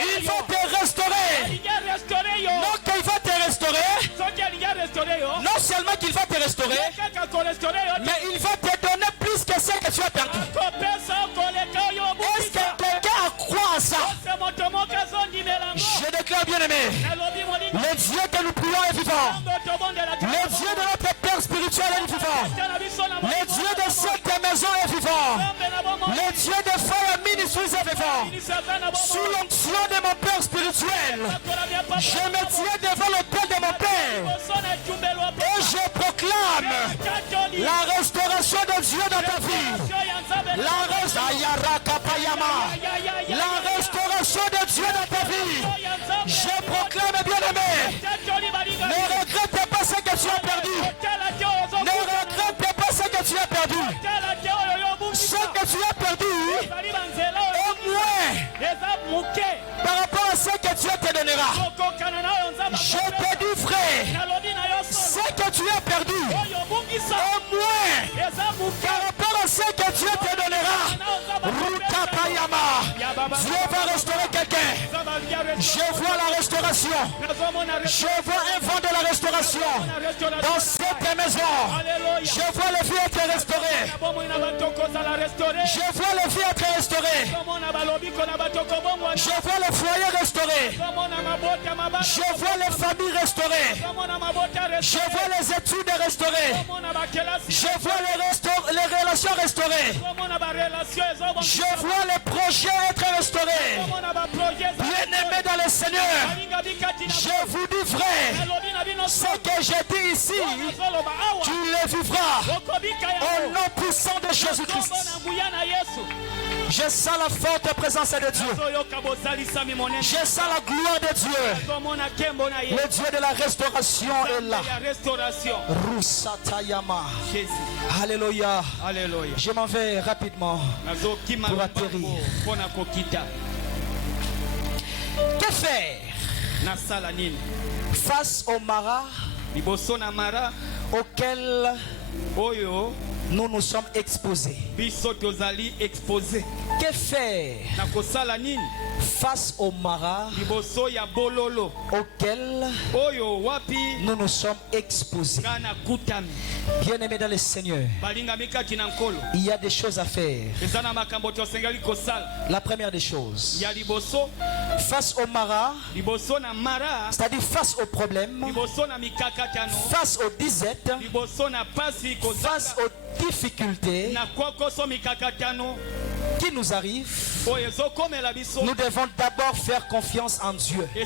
Il va te restaurer. Non qu'il va te restaurer. Non seulement qu'il va te restaurer, mais il va te donner plus que ce que tu as perdu. Est-ce que quelqu'un croit à ça? Je déclare bien aimé, le Dieu que nous prions est vivant. Le Dieu de notre Père spirituel est vivant. Le Dieu de cette maison est vivant. Le Dieu de Fire Ministries est vivant. Sous l'onction de mon Père spirituel, je me tiens devant l'autel de mon Père et je proclame la restauration de Dieu dans ta vie. La restauration de Dieu dans ta vie. Je proclame, bien aimé, ne regrette pas ce que tu as perdu. Ne regrette pas ce que tu as perdu. Ce que tu as perdu est moins par rapport à ce que Dieu te donnera. Je te dis frère, ce que tu as perdu est moins par rapport à ce que Dieu te donnera. Dieu va restaurer quelqu'un. Je vois la restauration. Je vois un vent de la restauration dans cette maison. Je vois le vie être restauré. Je vois le vie être restauré. Je vois le foyer restauré. Je vois les familles restaurées. Je vois les études restaurées. Je vois les relations restaurées. Je vois les projets être restaurés. Bien-aimés dans le Seigneur, je vous dis frère, ce que j'ai dit ici, tu le vivras au nom puissant de Jésus-Christ. Je sens la forte présence de Dieu. Je sens la gloire de Dieu. Le Dieu de la restauration est là. Rusatayama. Alléluia. Je m'en vais rapidement pour atterrir. Que faire face au maras auquel nous nous sommes exposés? Que faire face au maras auquel nous nous sommes exposés? Bien-aimés dans le Seigneur, il y a des choses à faire. La première des choses, face au maras, c'est-à-dire face aux problèmes, face aux disettes, face aux difficultés qui nous arrivent, nous devons d'abord faire confiance en Dieu et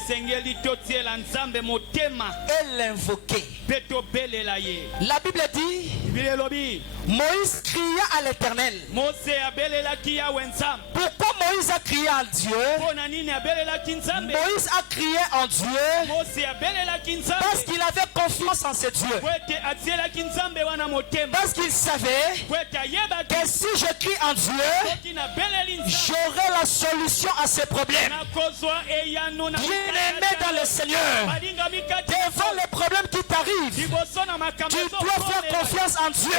l'invoquer. La Bible dit, Moïse cria à l'Éternel. Pourquoi Moïse a crié à Dieu? Moïse a crié en Dieu parce qu'il avait confiance en ce Dieu. Parce qu'il savait que si je crie en Dieu, j'aurai la solution à ces problèmes. Bien-aimé dans le Seigneur, devant les problèmes qui t'arrivent, tu dois faire confiance en Dieu.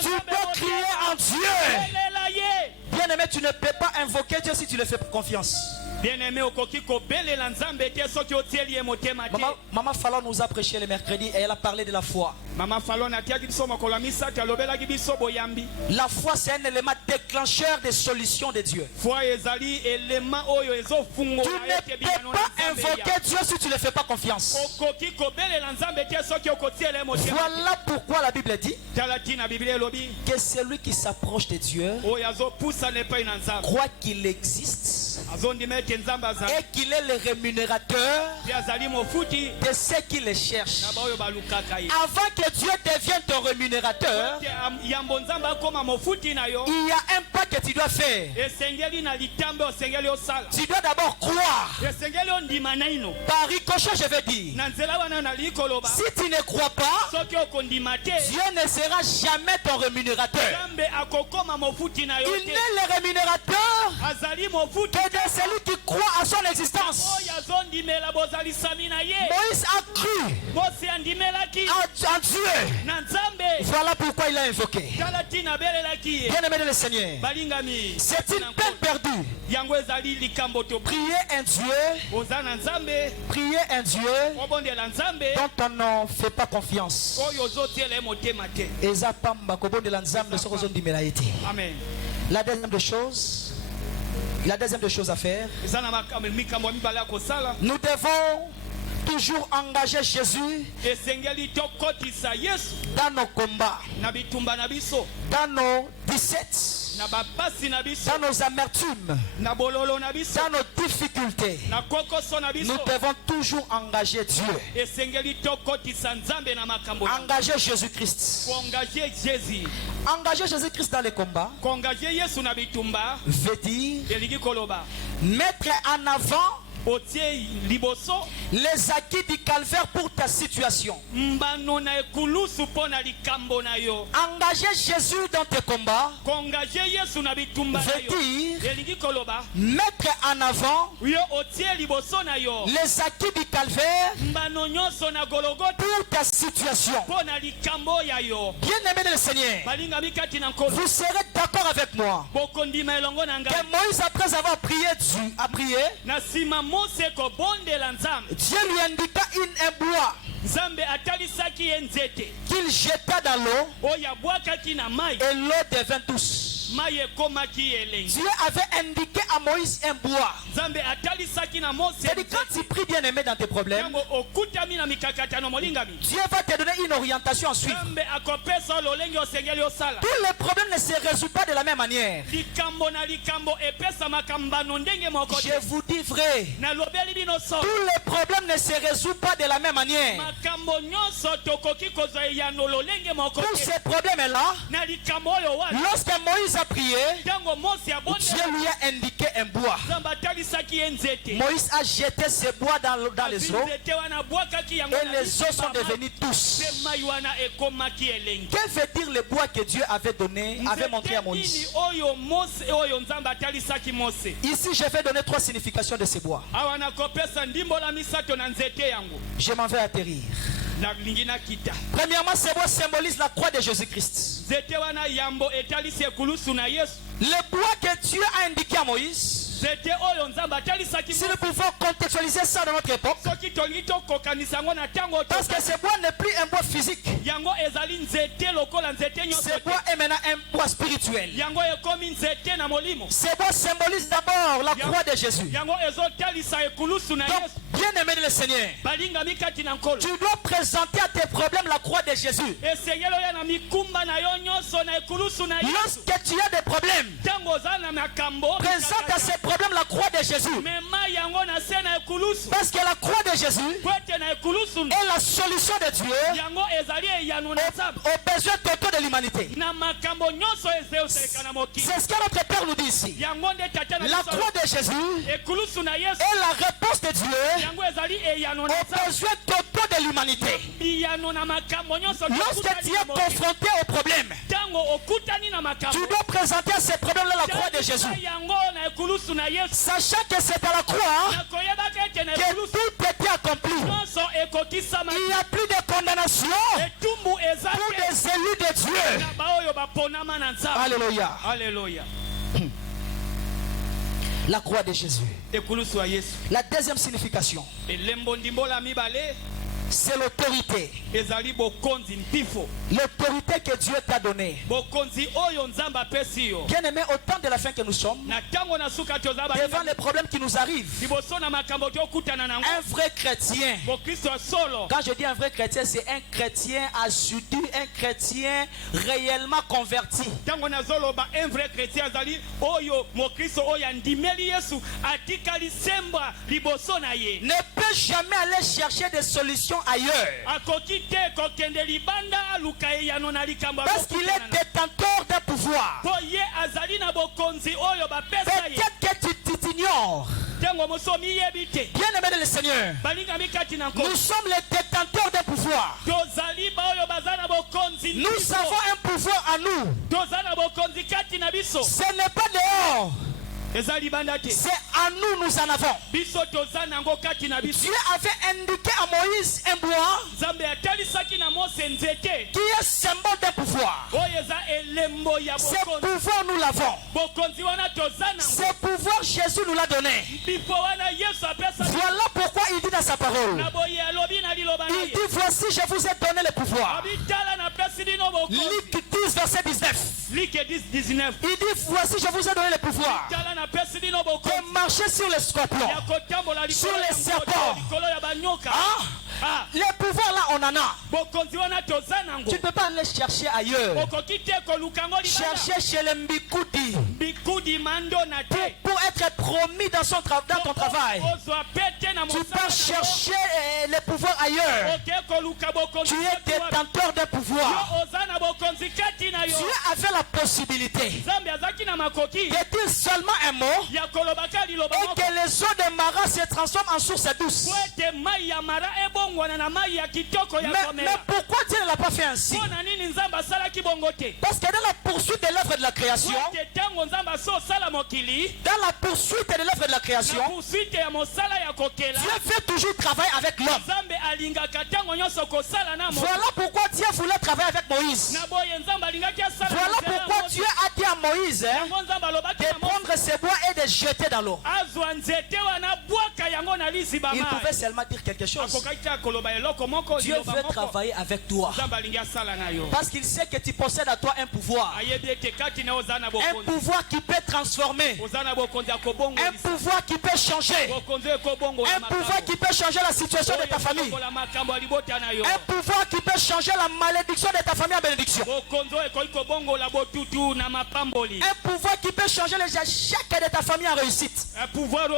Tu dois crier en Dieu. Bien-aimé, tu ne peux pas invoquer Dieu si tu le fais pour confiance. Bien-aimé, Maman Fallon nous a prêché le mercredi et elle a parlé de la foi. La foi, c'est un élément déclencheur des solutions de Dieu. Tu ne peux pas invoquer Dieu si tu ne fais pas confiance. Voilà pourquoi la Bible dit que celui qui s'approche de Dieu croit qu'il existe et qu'il est le rémunérateur de ceux qui le cherchent. Avant que Dieu devienne ton rémunérateur, il y a un pas que tu dois faire. Tu dois d'abord croire. Par ricochet, je veux dire, si tu ne crois pas, Dieu ne sera jamais ton rémunérateur. Il n'est le rémunateur que de celui qui croit à son existence. Moïse a cru en Dieu. Voilà pourquoi il a invoqué. Bien-aimé de le Seigneur, c'est une peine perdue. Priez un Dieu dont on ne fait pas confiance. Amen. La deuxième des choses à faire, nous devons toujours engager Jésus dans nos combats, dans nos dissettes, dans nos amertumes, dans nos difficultés. Nous devons toujours engager Dieu. Engager Jésus-Christ. Engager Jésus-Christ dans les combats veut dire mettre en avant les acquis du calvaire pour ta situation. Engager Jésus dans tes combats veut dire mettre en avant les acquis du calvaire pour ta situation. Bien-aimé de le Seigneur, vous serez d'accord avec moi que Moïse, après avoir prié Dieu, a prié, Dieu lui indiqua un bois qu'il jeta dans l'eau et l'eau devint douce. Dieu avait indiqué à Moïse un bois C'est-à-dire, quand tu pries bien aimé dans tes problèmes, Dieu va te donner une orientation à suivre. Tous les problèmes ne se résolvent pas de la même manière. Je vous dis vrai. Tous les problèmes ne se résolvent pas de la même manière. Tous ces problèmes-là, lorsque Moïse a prié, Dieu lui a indiqué un bois. Moïse a jeté ce bois dans les eaux et les eaux sont devenues douces. Que veut dire le bois que Dieu avait donné, avait montré à Moïse? Ici, je vais donner 3 significations de ce bois. Je m'en vais atterrir. Premièrement, ce bois symbolise la croix de Jésus-Christ. Le bois que Dieu a indiqué à Moïse, si nous pouvons contextualiser ça dans notre époque, parce que ce bois n'est plus un bois physique, ce bois est maintenant un bois spirituel. Ce bois symbolise d'abord la croix de Jésus. Donc, bien aimé de le Seigneur, tu dois présenter à tes problèmes la croix de Jésus. Lorsque tu as des problèmes, présente à ces problèmes la croix de Jésus. Parce que la croix de Jésus est la solution de Dieu aux besoins totaux de l'humanité. C'est ce que notre Père nous dit ici. La croix de Jésus est la réponse de Dieu aux besoins totaux de l'humanité. Lorsque tu es confronté aux problèmes, tu dois présenter à ces problèmes-là la croix de Jésus. Sachant que c'est à la croix que tout était accompli. Il n'y a plus de condamnation pour les élus de Dieu. Alléluia. Alléluia. La croix de Jésus. La deuxième signification, c'est l'autorité. L'autorité que Dieu t'a donnée. Bien aimé, au temps de la fin que nous sommes, devant les problèmes qui nous arrivent, un vrai chrétien, quand je dis un vrai chrétien, c'est un chrétien assidu, un chrétien réellement converti. Ne peut jamais aller chercher des solutions ailleurs. Parce qu'il est détenteur d'un pouvoir. Peut-être que tu t'ignores. Bien aimé de le Seigneur, nous sommes les détenteurs d'un pouvoir. Nous avons un pouvoir à nous. Ce n'est pas dehors. C'est à nous, nous en avons. Dieu avait indiqué à Moïse un bois qui est symbole d'un pouvoir. Ce pouvoir, nous l'avons. Ce pouvoir, Jésus nous l'a donné. Voilà pourquoi il dit dans sa parole, il dit, voici, je vous ai donné le pouvoir. Luc 10, verset 19. Il dit, voici, je vous ai donné le pouvoir de marcher sur les scorpions, sur les serpents. Les pouvoirs là, on en a. Tu ne peux pas aller chercher ailleurs. Chercher chez les Mbikoudi pour être promis dans ton travail. Tu peux chercher les pouvoirs ailleurs. Tu es détenteur de pouvoir. Dieu avait la possibilité de dire seulement un mot et que les eaux de Mara se transforment en source douce. Mais pourquoi Dieu ne l'a pas fait ainsi? Parce que dans la poursuite de l'œuvre de la création, Dieu fait toujours travailler avec l'homme. Voilà pourquoi Dieu voulait travailler avec Moïse. Voilà pourquoi Dieu a dit à Moïse de prendre ses bois et de jeter dans l'eau. Il pouvait seulement dire quelque chose. Dieu veut travailler avec toi. Parce qu'il sait que tu possèdes à toi un pouvoir. Un pouvoir qui peut transformer. Un pouvoir qui peut changer. Un pouvoir qui peut changer la situation de ta famille. Un pouvoir qui peut changer la malédiction de ta famille en bénédiction. Un pouvoir qui peut changer les échecs de ta famille en réussite. Un pouvoir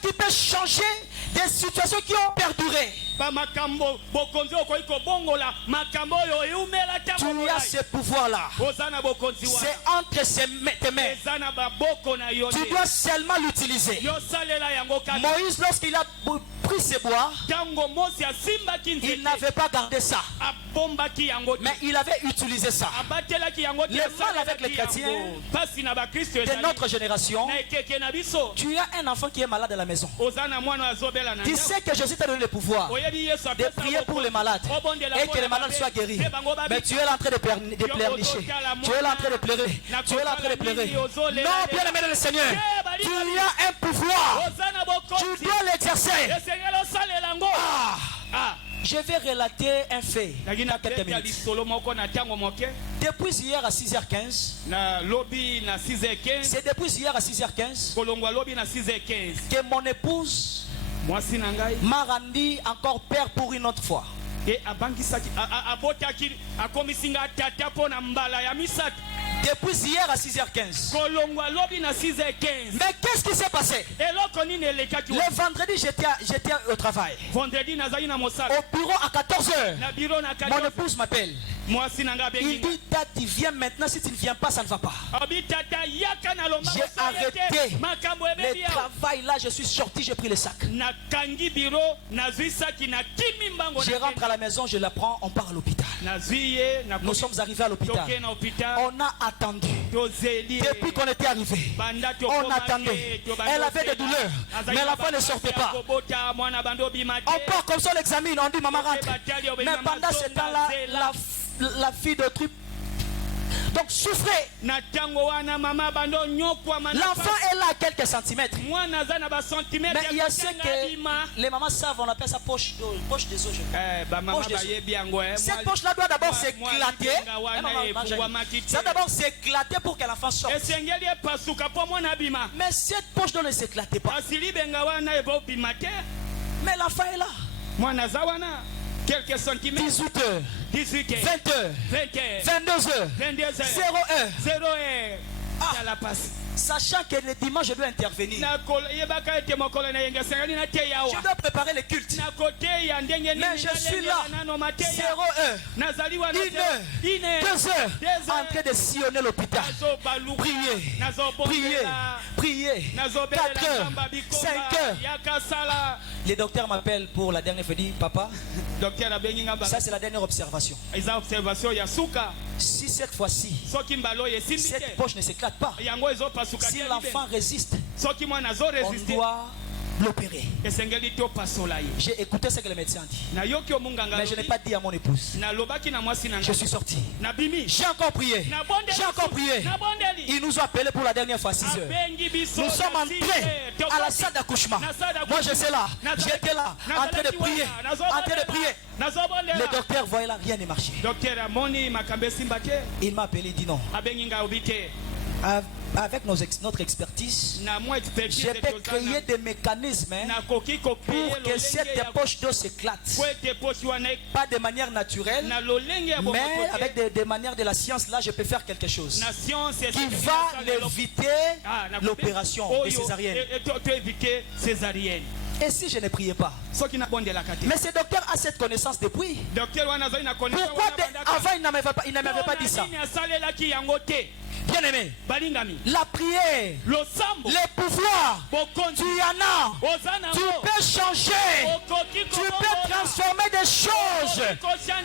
qui peut changer des situations qui ont perduré. Tu as ce pouvoir-là. C'est entre tes mains. Tu dois seulement l'utiliser. Moïse, lorsqu'il a pris ses bois, il n'avait pas gardé ça. Mais il avait utilisé ça. Les mal avec les chrétiens de notre génération, tu as un enfant qui est malade à la maison. Tu sais que Jésus t'a donné le pouvoir de prier pour les malades et que les malades soient guéris. Mais tu es là en train de pleurnicher. Tu es là en train de pleurer. Tu es là en train de pleurer. Non, bien aimé le Seigneur, tu as un pouvoir. Tu dois l'exercer. Je vais relater un fait dans quelques minutes. Depuis hier à 6h15, c'est depuis hier à 6h15 que mon épouse m'a rendu encore père pour une autre fois. Depuis hier à 6h15. Mais qu'est-ce qui s'est passé? Le vendredi, j'étais au travail. Au bureau à 14h. Mon épouse m'appelle. Il dit, Tati, viens maintenant. Si tu ne viens pas, ça ne va pas. J'ai arrêté le travail là. Je suis sorti, j'ai pris le sac. Je rentre à la maison, je la prends, on part à l'hôpital. Nous sommes arrivés à l'hôpital. On a attendu. Depuis qu'on était arrivé, on attendait. Elle avait des douleurs, mais l'enfant ne sortait pas. On part comme ça, on l'examine, on dit maman rentre. Mais pendant ce temps-là, la fille d'autrui donc souffrait. L'enfant est là à quelques centimètres. Mais il y a ce que les mamans savent, on appelle ça poche des os. Cette poche-là doit d'abord s'éclater. Ça doit d'abord s'éclater pour que l'enfant sorte. Mais cette poche ne s'éclatait pas. Mais l'enfant est là. Quelques centimètres. 18h. 20h. 22h. 0h. Sachant que le dimanche je dois intervenir. Je dois préparer le culte. Mais je suis là. 0h. 1h. 2h. En train de sillonner l'hôpital. Prier. 4h. 5h. Le docteur m'appelle pour la dernière fois. Dit papa, ça c'est la dernière observation. Si cette fois-ci cette poche ne s'éclate pas, si l'enfant résiste, on doit l'opérer. J'ai écouté ce que le médecin dit, mais je n'ai pas dit à mon épouse. Je suis sorti. J'ai encore prié. Il nous a appelé pour la dernière fois 6h. Nous sommes entrés à la salle d'accouchement. Moi je sais là, j'étais là en train de prier. Le docteur voyait là, rien ne marchait. Il m'a appelé, il dit non. Avec notre expertise, je peux créer des mécanismes pour que cette poche d'eau s'éclate. Pas de manière naturelle, mais avec des manières de la science. Là, je peux faire quelque chose qui va éviter l'opération de césarienne. Et si je ne priais pas? Mais ce docteur a cette connaissance depuis. Pourquoi avant il ne m'avait pas dit ça? Bien aimé, la prière, les pouvoirs, tu en as. Tu peux changer, tu peux transformer des choses.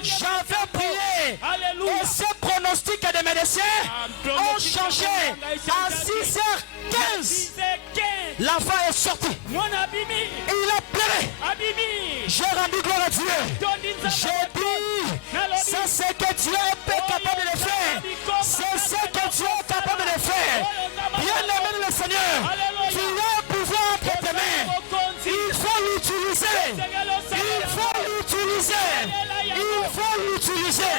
J'avais prié et ces pronostics des médecins ont changé. À 6h15, l'enfant est sorti. Il a pleuré. J'ai rendu gloire à Dieu. J'ai dit, c'est ce que Dieu est capable de faire. C'est ce que Dieu est capable de faire. Bien aimé le Seigneur. Tu as un pouvoir entre tes mains. Il faut l'utiliser. Il faut l'utiliser. Il faut l'utiliser.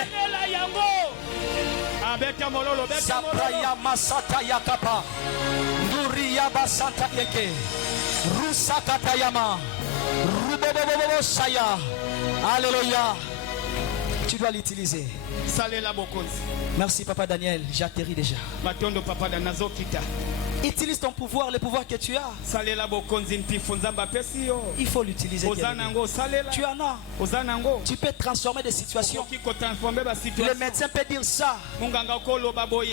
Sapraya masata yakapa. Nuriya basata yeke. Rusakatayama. Rubobobobo saya. Alléluia. Tu dois l'utiliser. Merci Papa Daniel, j'atterris déjà. Utilise ton pouvoir, le pouvoir que tu as. Il faut l'utiliser. Tu en as. Tu peux transformer des situations. Le médecin peut dire ça.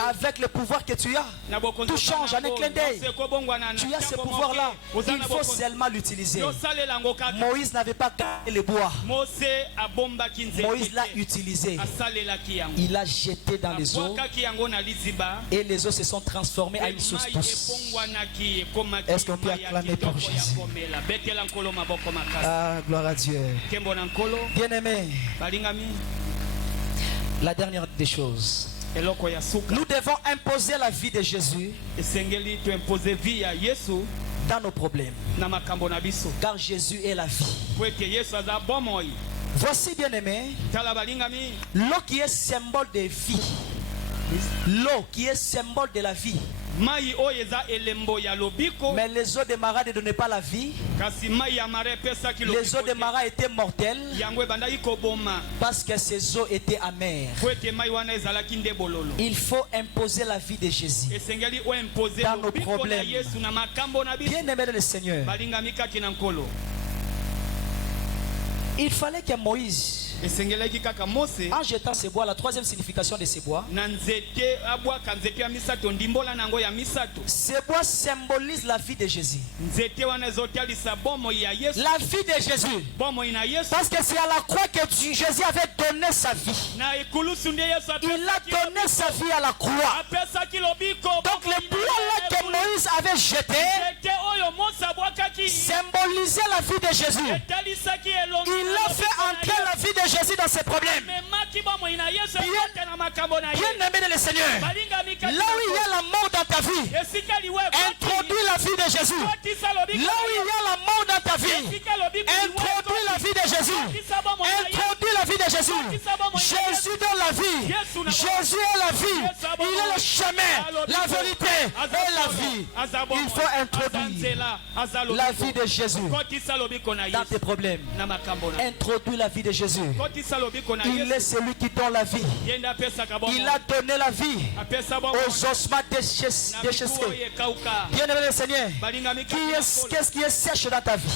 Avec le pouvoir que tu as, tout change en un clin d'œil. Tu as ce pouvoir-là. Il faut seulement l'utiliser. Moïse n'avait pas gardé le bois. Moïse l'a utilisé. Il a jeté dans les eaux. Et les eaux se sont transformées en une source douce. Est-ce qu'on peut acclamer pour Jésus? Ah, gloire à Dieu. Bien-aimé, la dernière des choses. Nous devons imposer la vie de Jésus dans nos problèmes. Car Jésus est la vie. Voici, bien-aimé, l'eau qui est symbole de vie. L'eau qui est symbole de la vie. Mais les eaux de Mara ne donnaient pas la vie. Les eaux de Mara étaient mortelles parce que ces eaux étaient amères. Il faut imposer la vie de Jésus dans nos problèmes. Bien-aimé le Seigneur, il fallait que Moïse, en jetant ces bois, la troisième signification de ces bois, ces bois symbolisent la vie de Jésus. La vie de Jésus. Parce que c'est à la croix que Jésus avait donné sa vie. Il a donné sa vie à la croix. Donc le bois que Moïse avait jeté symbolisait la vie de Jésus. Il a fait entrer la vie de Jésus dans ses problèmes. Bien-aimé de le Seigneur, là où il y a la mort dans ta vie, introduis la vie de Jésus. Là où il y a la mort dans ta vie, introduis la vie de Jésus. Introduis la vie de Jésus. Jésus donne la vie. Jésus est la vie. Il est le chemin, la vérité et la vie. Il faut introduire la vie de Jésus dans tes problèmes. Introduis la vie de Jésus. Il est celui qui donne la vie. Il a donné la vie aux ossements déchessés. Bien-aimé le Seigneur, qu'est-ce qui est sèche dans ta vie?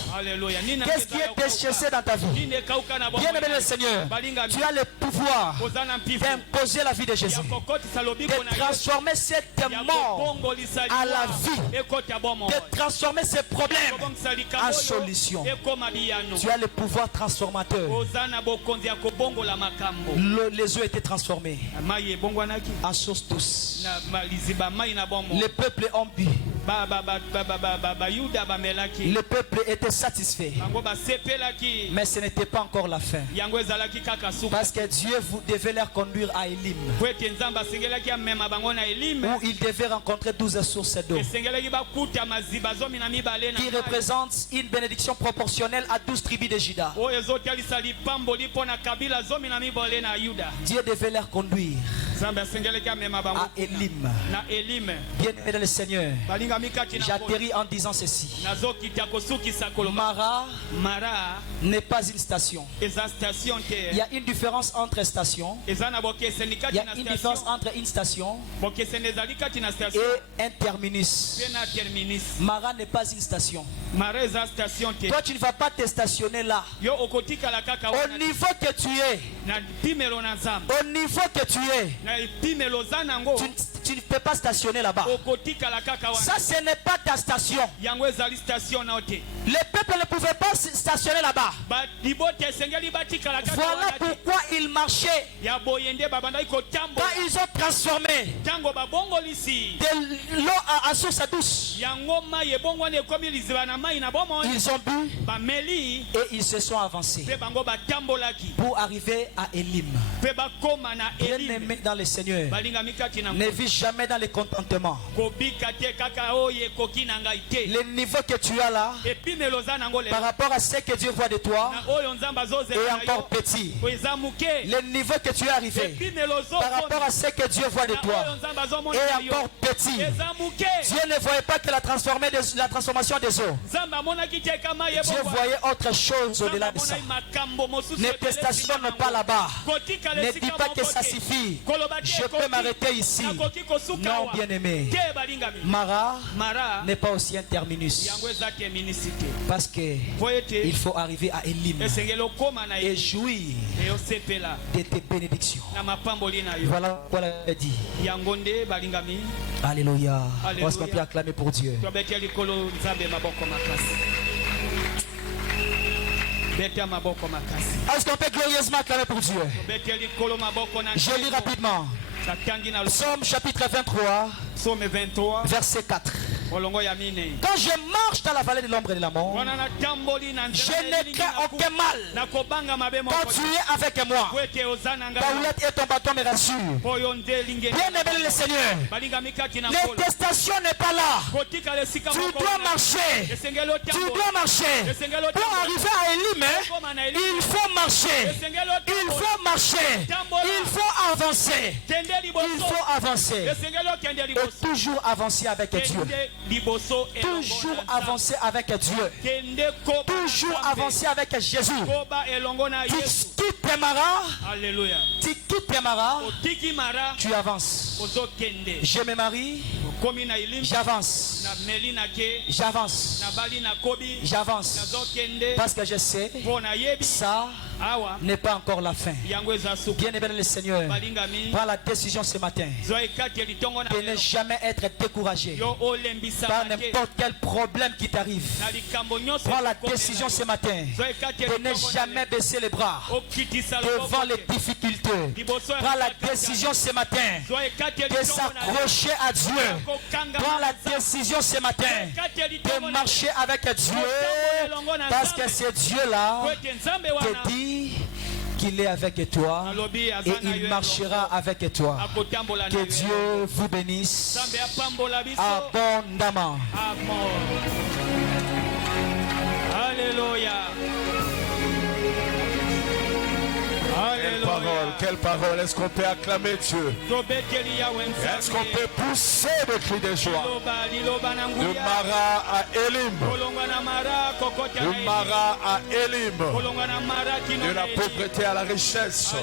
Qu'est-ce qui est déchessé dans ta vie? Bien-aimé le Seigneur, tu as le pouvoir d'imposer la vie de Jésus, de transformer cette mort à la vie, de transformer ces problèmes en solution. Tu as le pouvoir transformateur. Les eaux étaient transformées en source douce. Les peuples ont bu. Le peuple était satisfait. Mais ce n'était pas encore la fin. Parce que Dieu devait les conduire à Élim, où il devait rencontrer 12 sources d'eau qui représentent une bénédiction proportionnelle à 12 tribus de Juda. Dieu devait les conduire à Élim. Bien-aimé dans le Seigneur, j'atterris en disant ceci. Mara n'est pas une station. Il y a une différence entre station. Il y a une différence entre une station et un terminus. Mara n'est pas une station. Toi, tu ne vas pas te stationner là. Au niveau que tu es, au niveau que tu es, tu ne peux pas stationner là-bas. Ça, ce n'est pas ta station. Le peuple ne pouvait pas stationner là-bas. Voilà pourquoi ils marchaient. Quand ils ont transformé de l'eau à source douce, ils ont bu et ils se sont avancés pour arriver à Élim. Bien-aimé dans le Seigneur, ne vis jamais dans le contentement. Le niveau que tu as là, par rapport à ce que Dieu voit de toi, est encore petit. Le niveau que tu es arrivé, par rapport à ce que Dieu voit de toi, est encore petit. Dieu ne voyait pas que la transformation des eaux. Dieu voyait autre chose au-delà de ça. Ne te stationne pas là-bas. Ne dis pas que ça suffit. Je peux m'arrêter ici. Non, bien-aimé. Mara n'est pas aussi un terminus. Parce qu'il faut arriver à Elim et jouir de tes bénédictions. Voilà ce qu'on a dit. Alléluia. Est-ce qu'on peut acclamer pour Dieu? Est-ce qu'on peut glorieusement acclamer pour Dieu? Je lis rapidement. Psaume chapitre 23, verset 4. Quand je marche dans la vallée de l'ombre et de la mort, je ne crains aucun mal. Quand tu es avec moi, ta houlette et ton bâton me rassurent. Bien aimé le Seigneur, l'intestation n'est pas là. Tu dois marcher. Tu dois marcher. Pour arriver à Elim, il faut marcher. Il faut marcher. Il faut avancer. Il faut avancer. Et toujours avancer avec Dieu. Toujours avancer avec Dieu. Toujours avancer avec Jésus. Tu quittes Mara. Tu quittes Mara. Tu avances. Je me marie. J'avance. J'avance. J'avance. Parce que je sais, ça n'est pas encore la fin. Bien aimé le Seigneur, prends la décision ce matin de ne jamais être découragé par n'importe quel problème qui t'arrive. Prends la décision ce matin de ne jamais baisser les bras devant les difficultés. Prends la décision ce matin de s'accrocher à Dieu. Prends la décision ce matin de marcher avec Dieu, parce que c'est Dieu-là te dit qu'il est avec toi et il marchera avec toi. Que Dieu vous bénisse abondamment. Alléluia. Quelle parole, est-ce qu'on peut acclamer Dieu? Est-ce qu'on peut pousser des cris de joie? De Mara à Elim, de Mara à Elim, de la pauvreté à la richesse,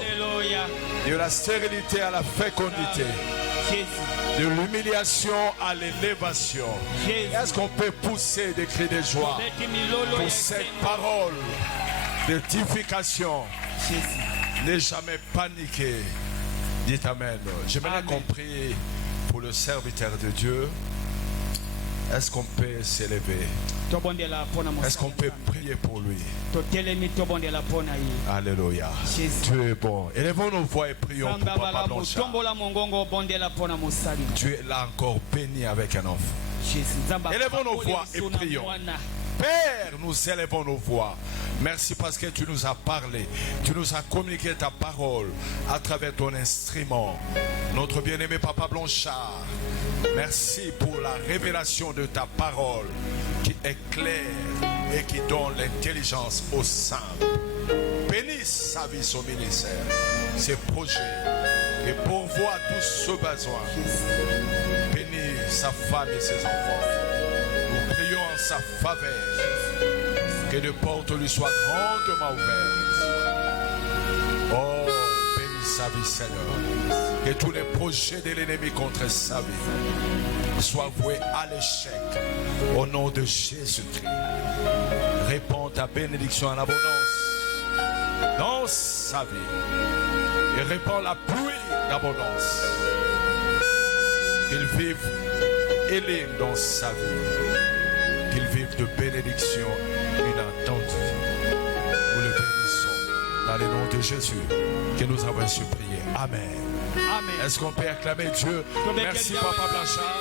de la stérilité à la fécondité, de l'humiliation à l'élévation. Est-ce qu'on peut pousser des cris de joie pour cette parole d'édification? N'ai jamais paniqué. Dites Amen. J'ai bien compris pour le serviteur de Dieu. Est-ce qu'on peut s'élever? Est-ce qu'on peut prier pour lui? Alléluia. Dieu est bon. Élevons nos voix et prions pour Papa Blanchard. Tu es là encore béni avec un enfant. Élevons nos voix et prions. Père, nous élevons nos voix. Merci parce que tu nous as parlé. Tu nous as communiqué ta parole à travers ton instrument. Notre bien-aimé Papa Blanchard. Merci pour la révélation de ta parole qui éclaire et qui donne l'intelligence aux simples. Bénisse sa vie, son ministère, ses projets et pourvoie tous ce besoin. Bénis sa femme et ses enfants. Nous prions en sa faveur. Que les portes lui soient grandement ouvertes. Oh, bénis sa vie, Seigneur. Que tous les projets de l'ennemi contre sa vie soient voués à l'échec. Au nom de Jésus-Christ. Répands ta bénédiction en abondance dans sa vie. Et répands la pluie d'abondance. Qu'il vive Elim dans sa vie. Qu'il vive de bénédiction inattendue. Nous le bénissons dans le nom de Jésus que nous avons su prier. Amen. Amen. Est-ce qu'on peut acclamer Dieu? Merci Papa Blanchard.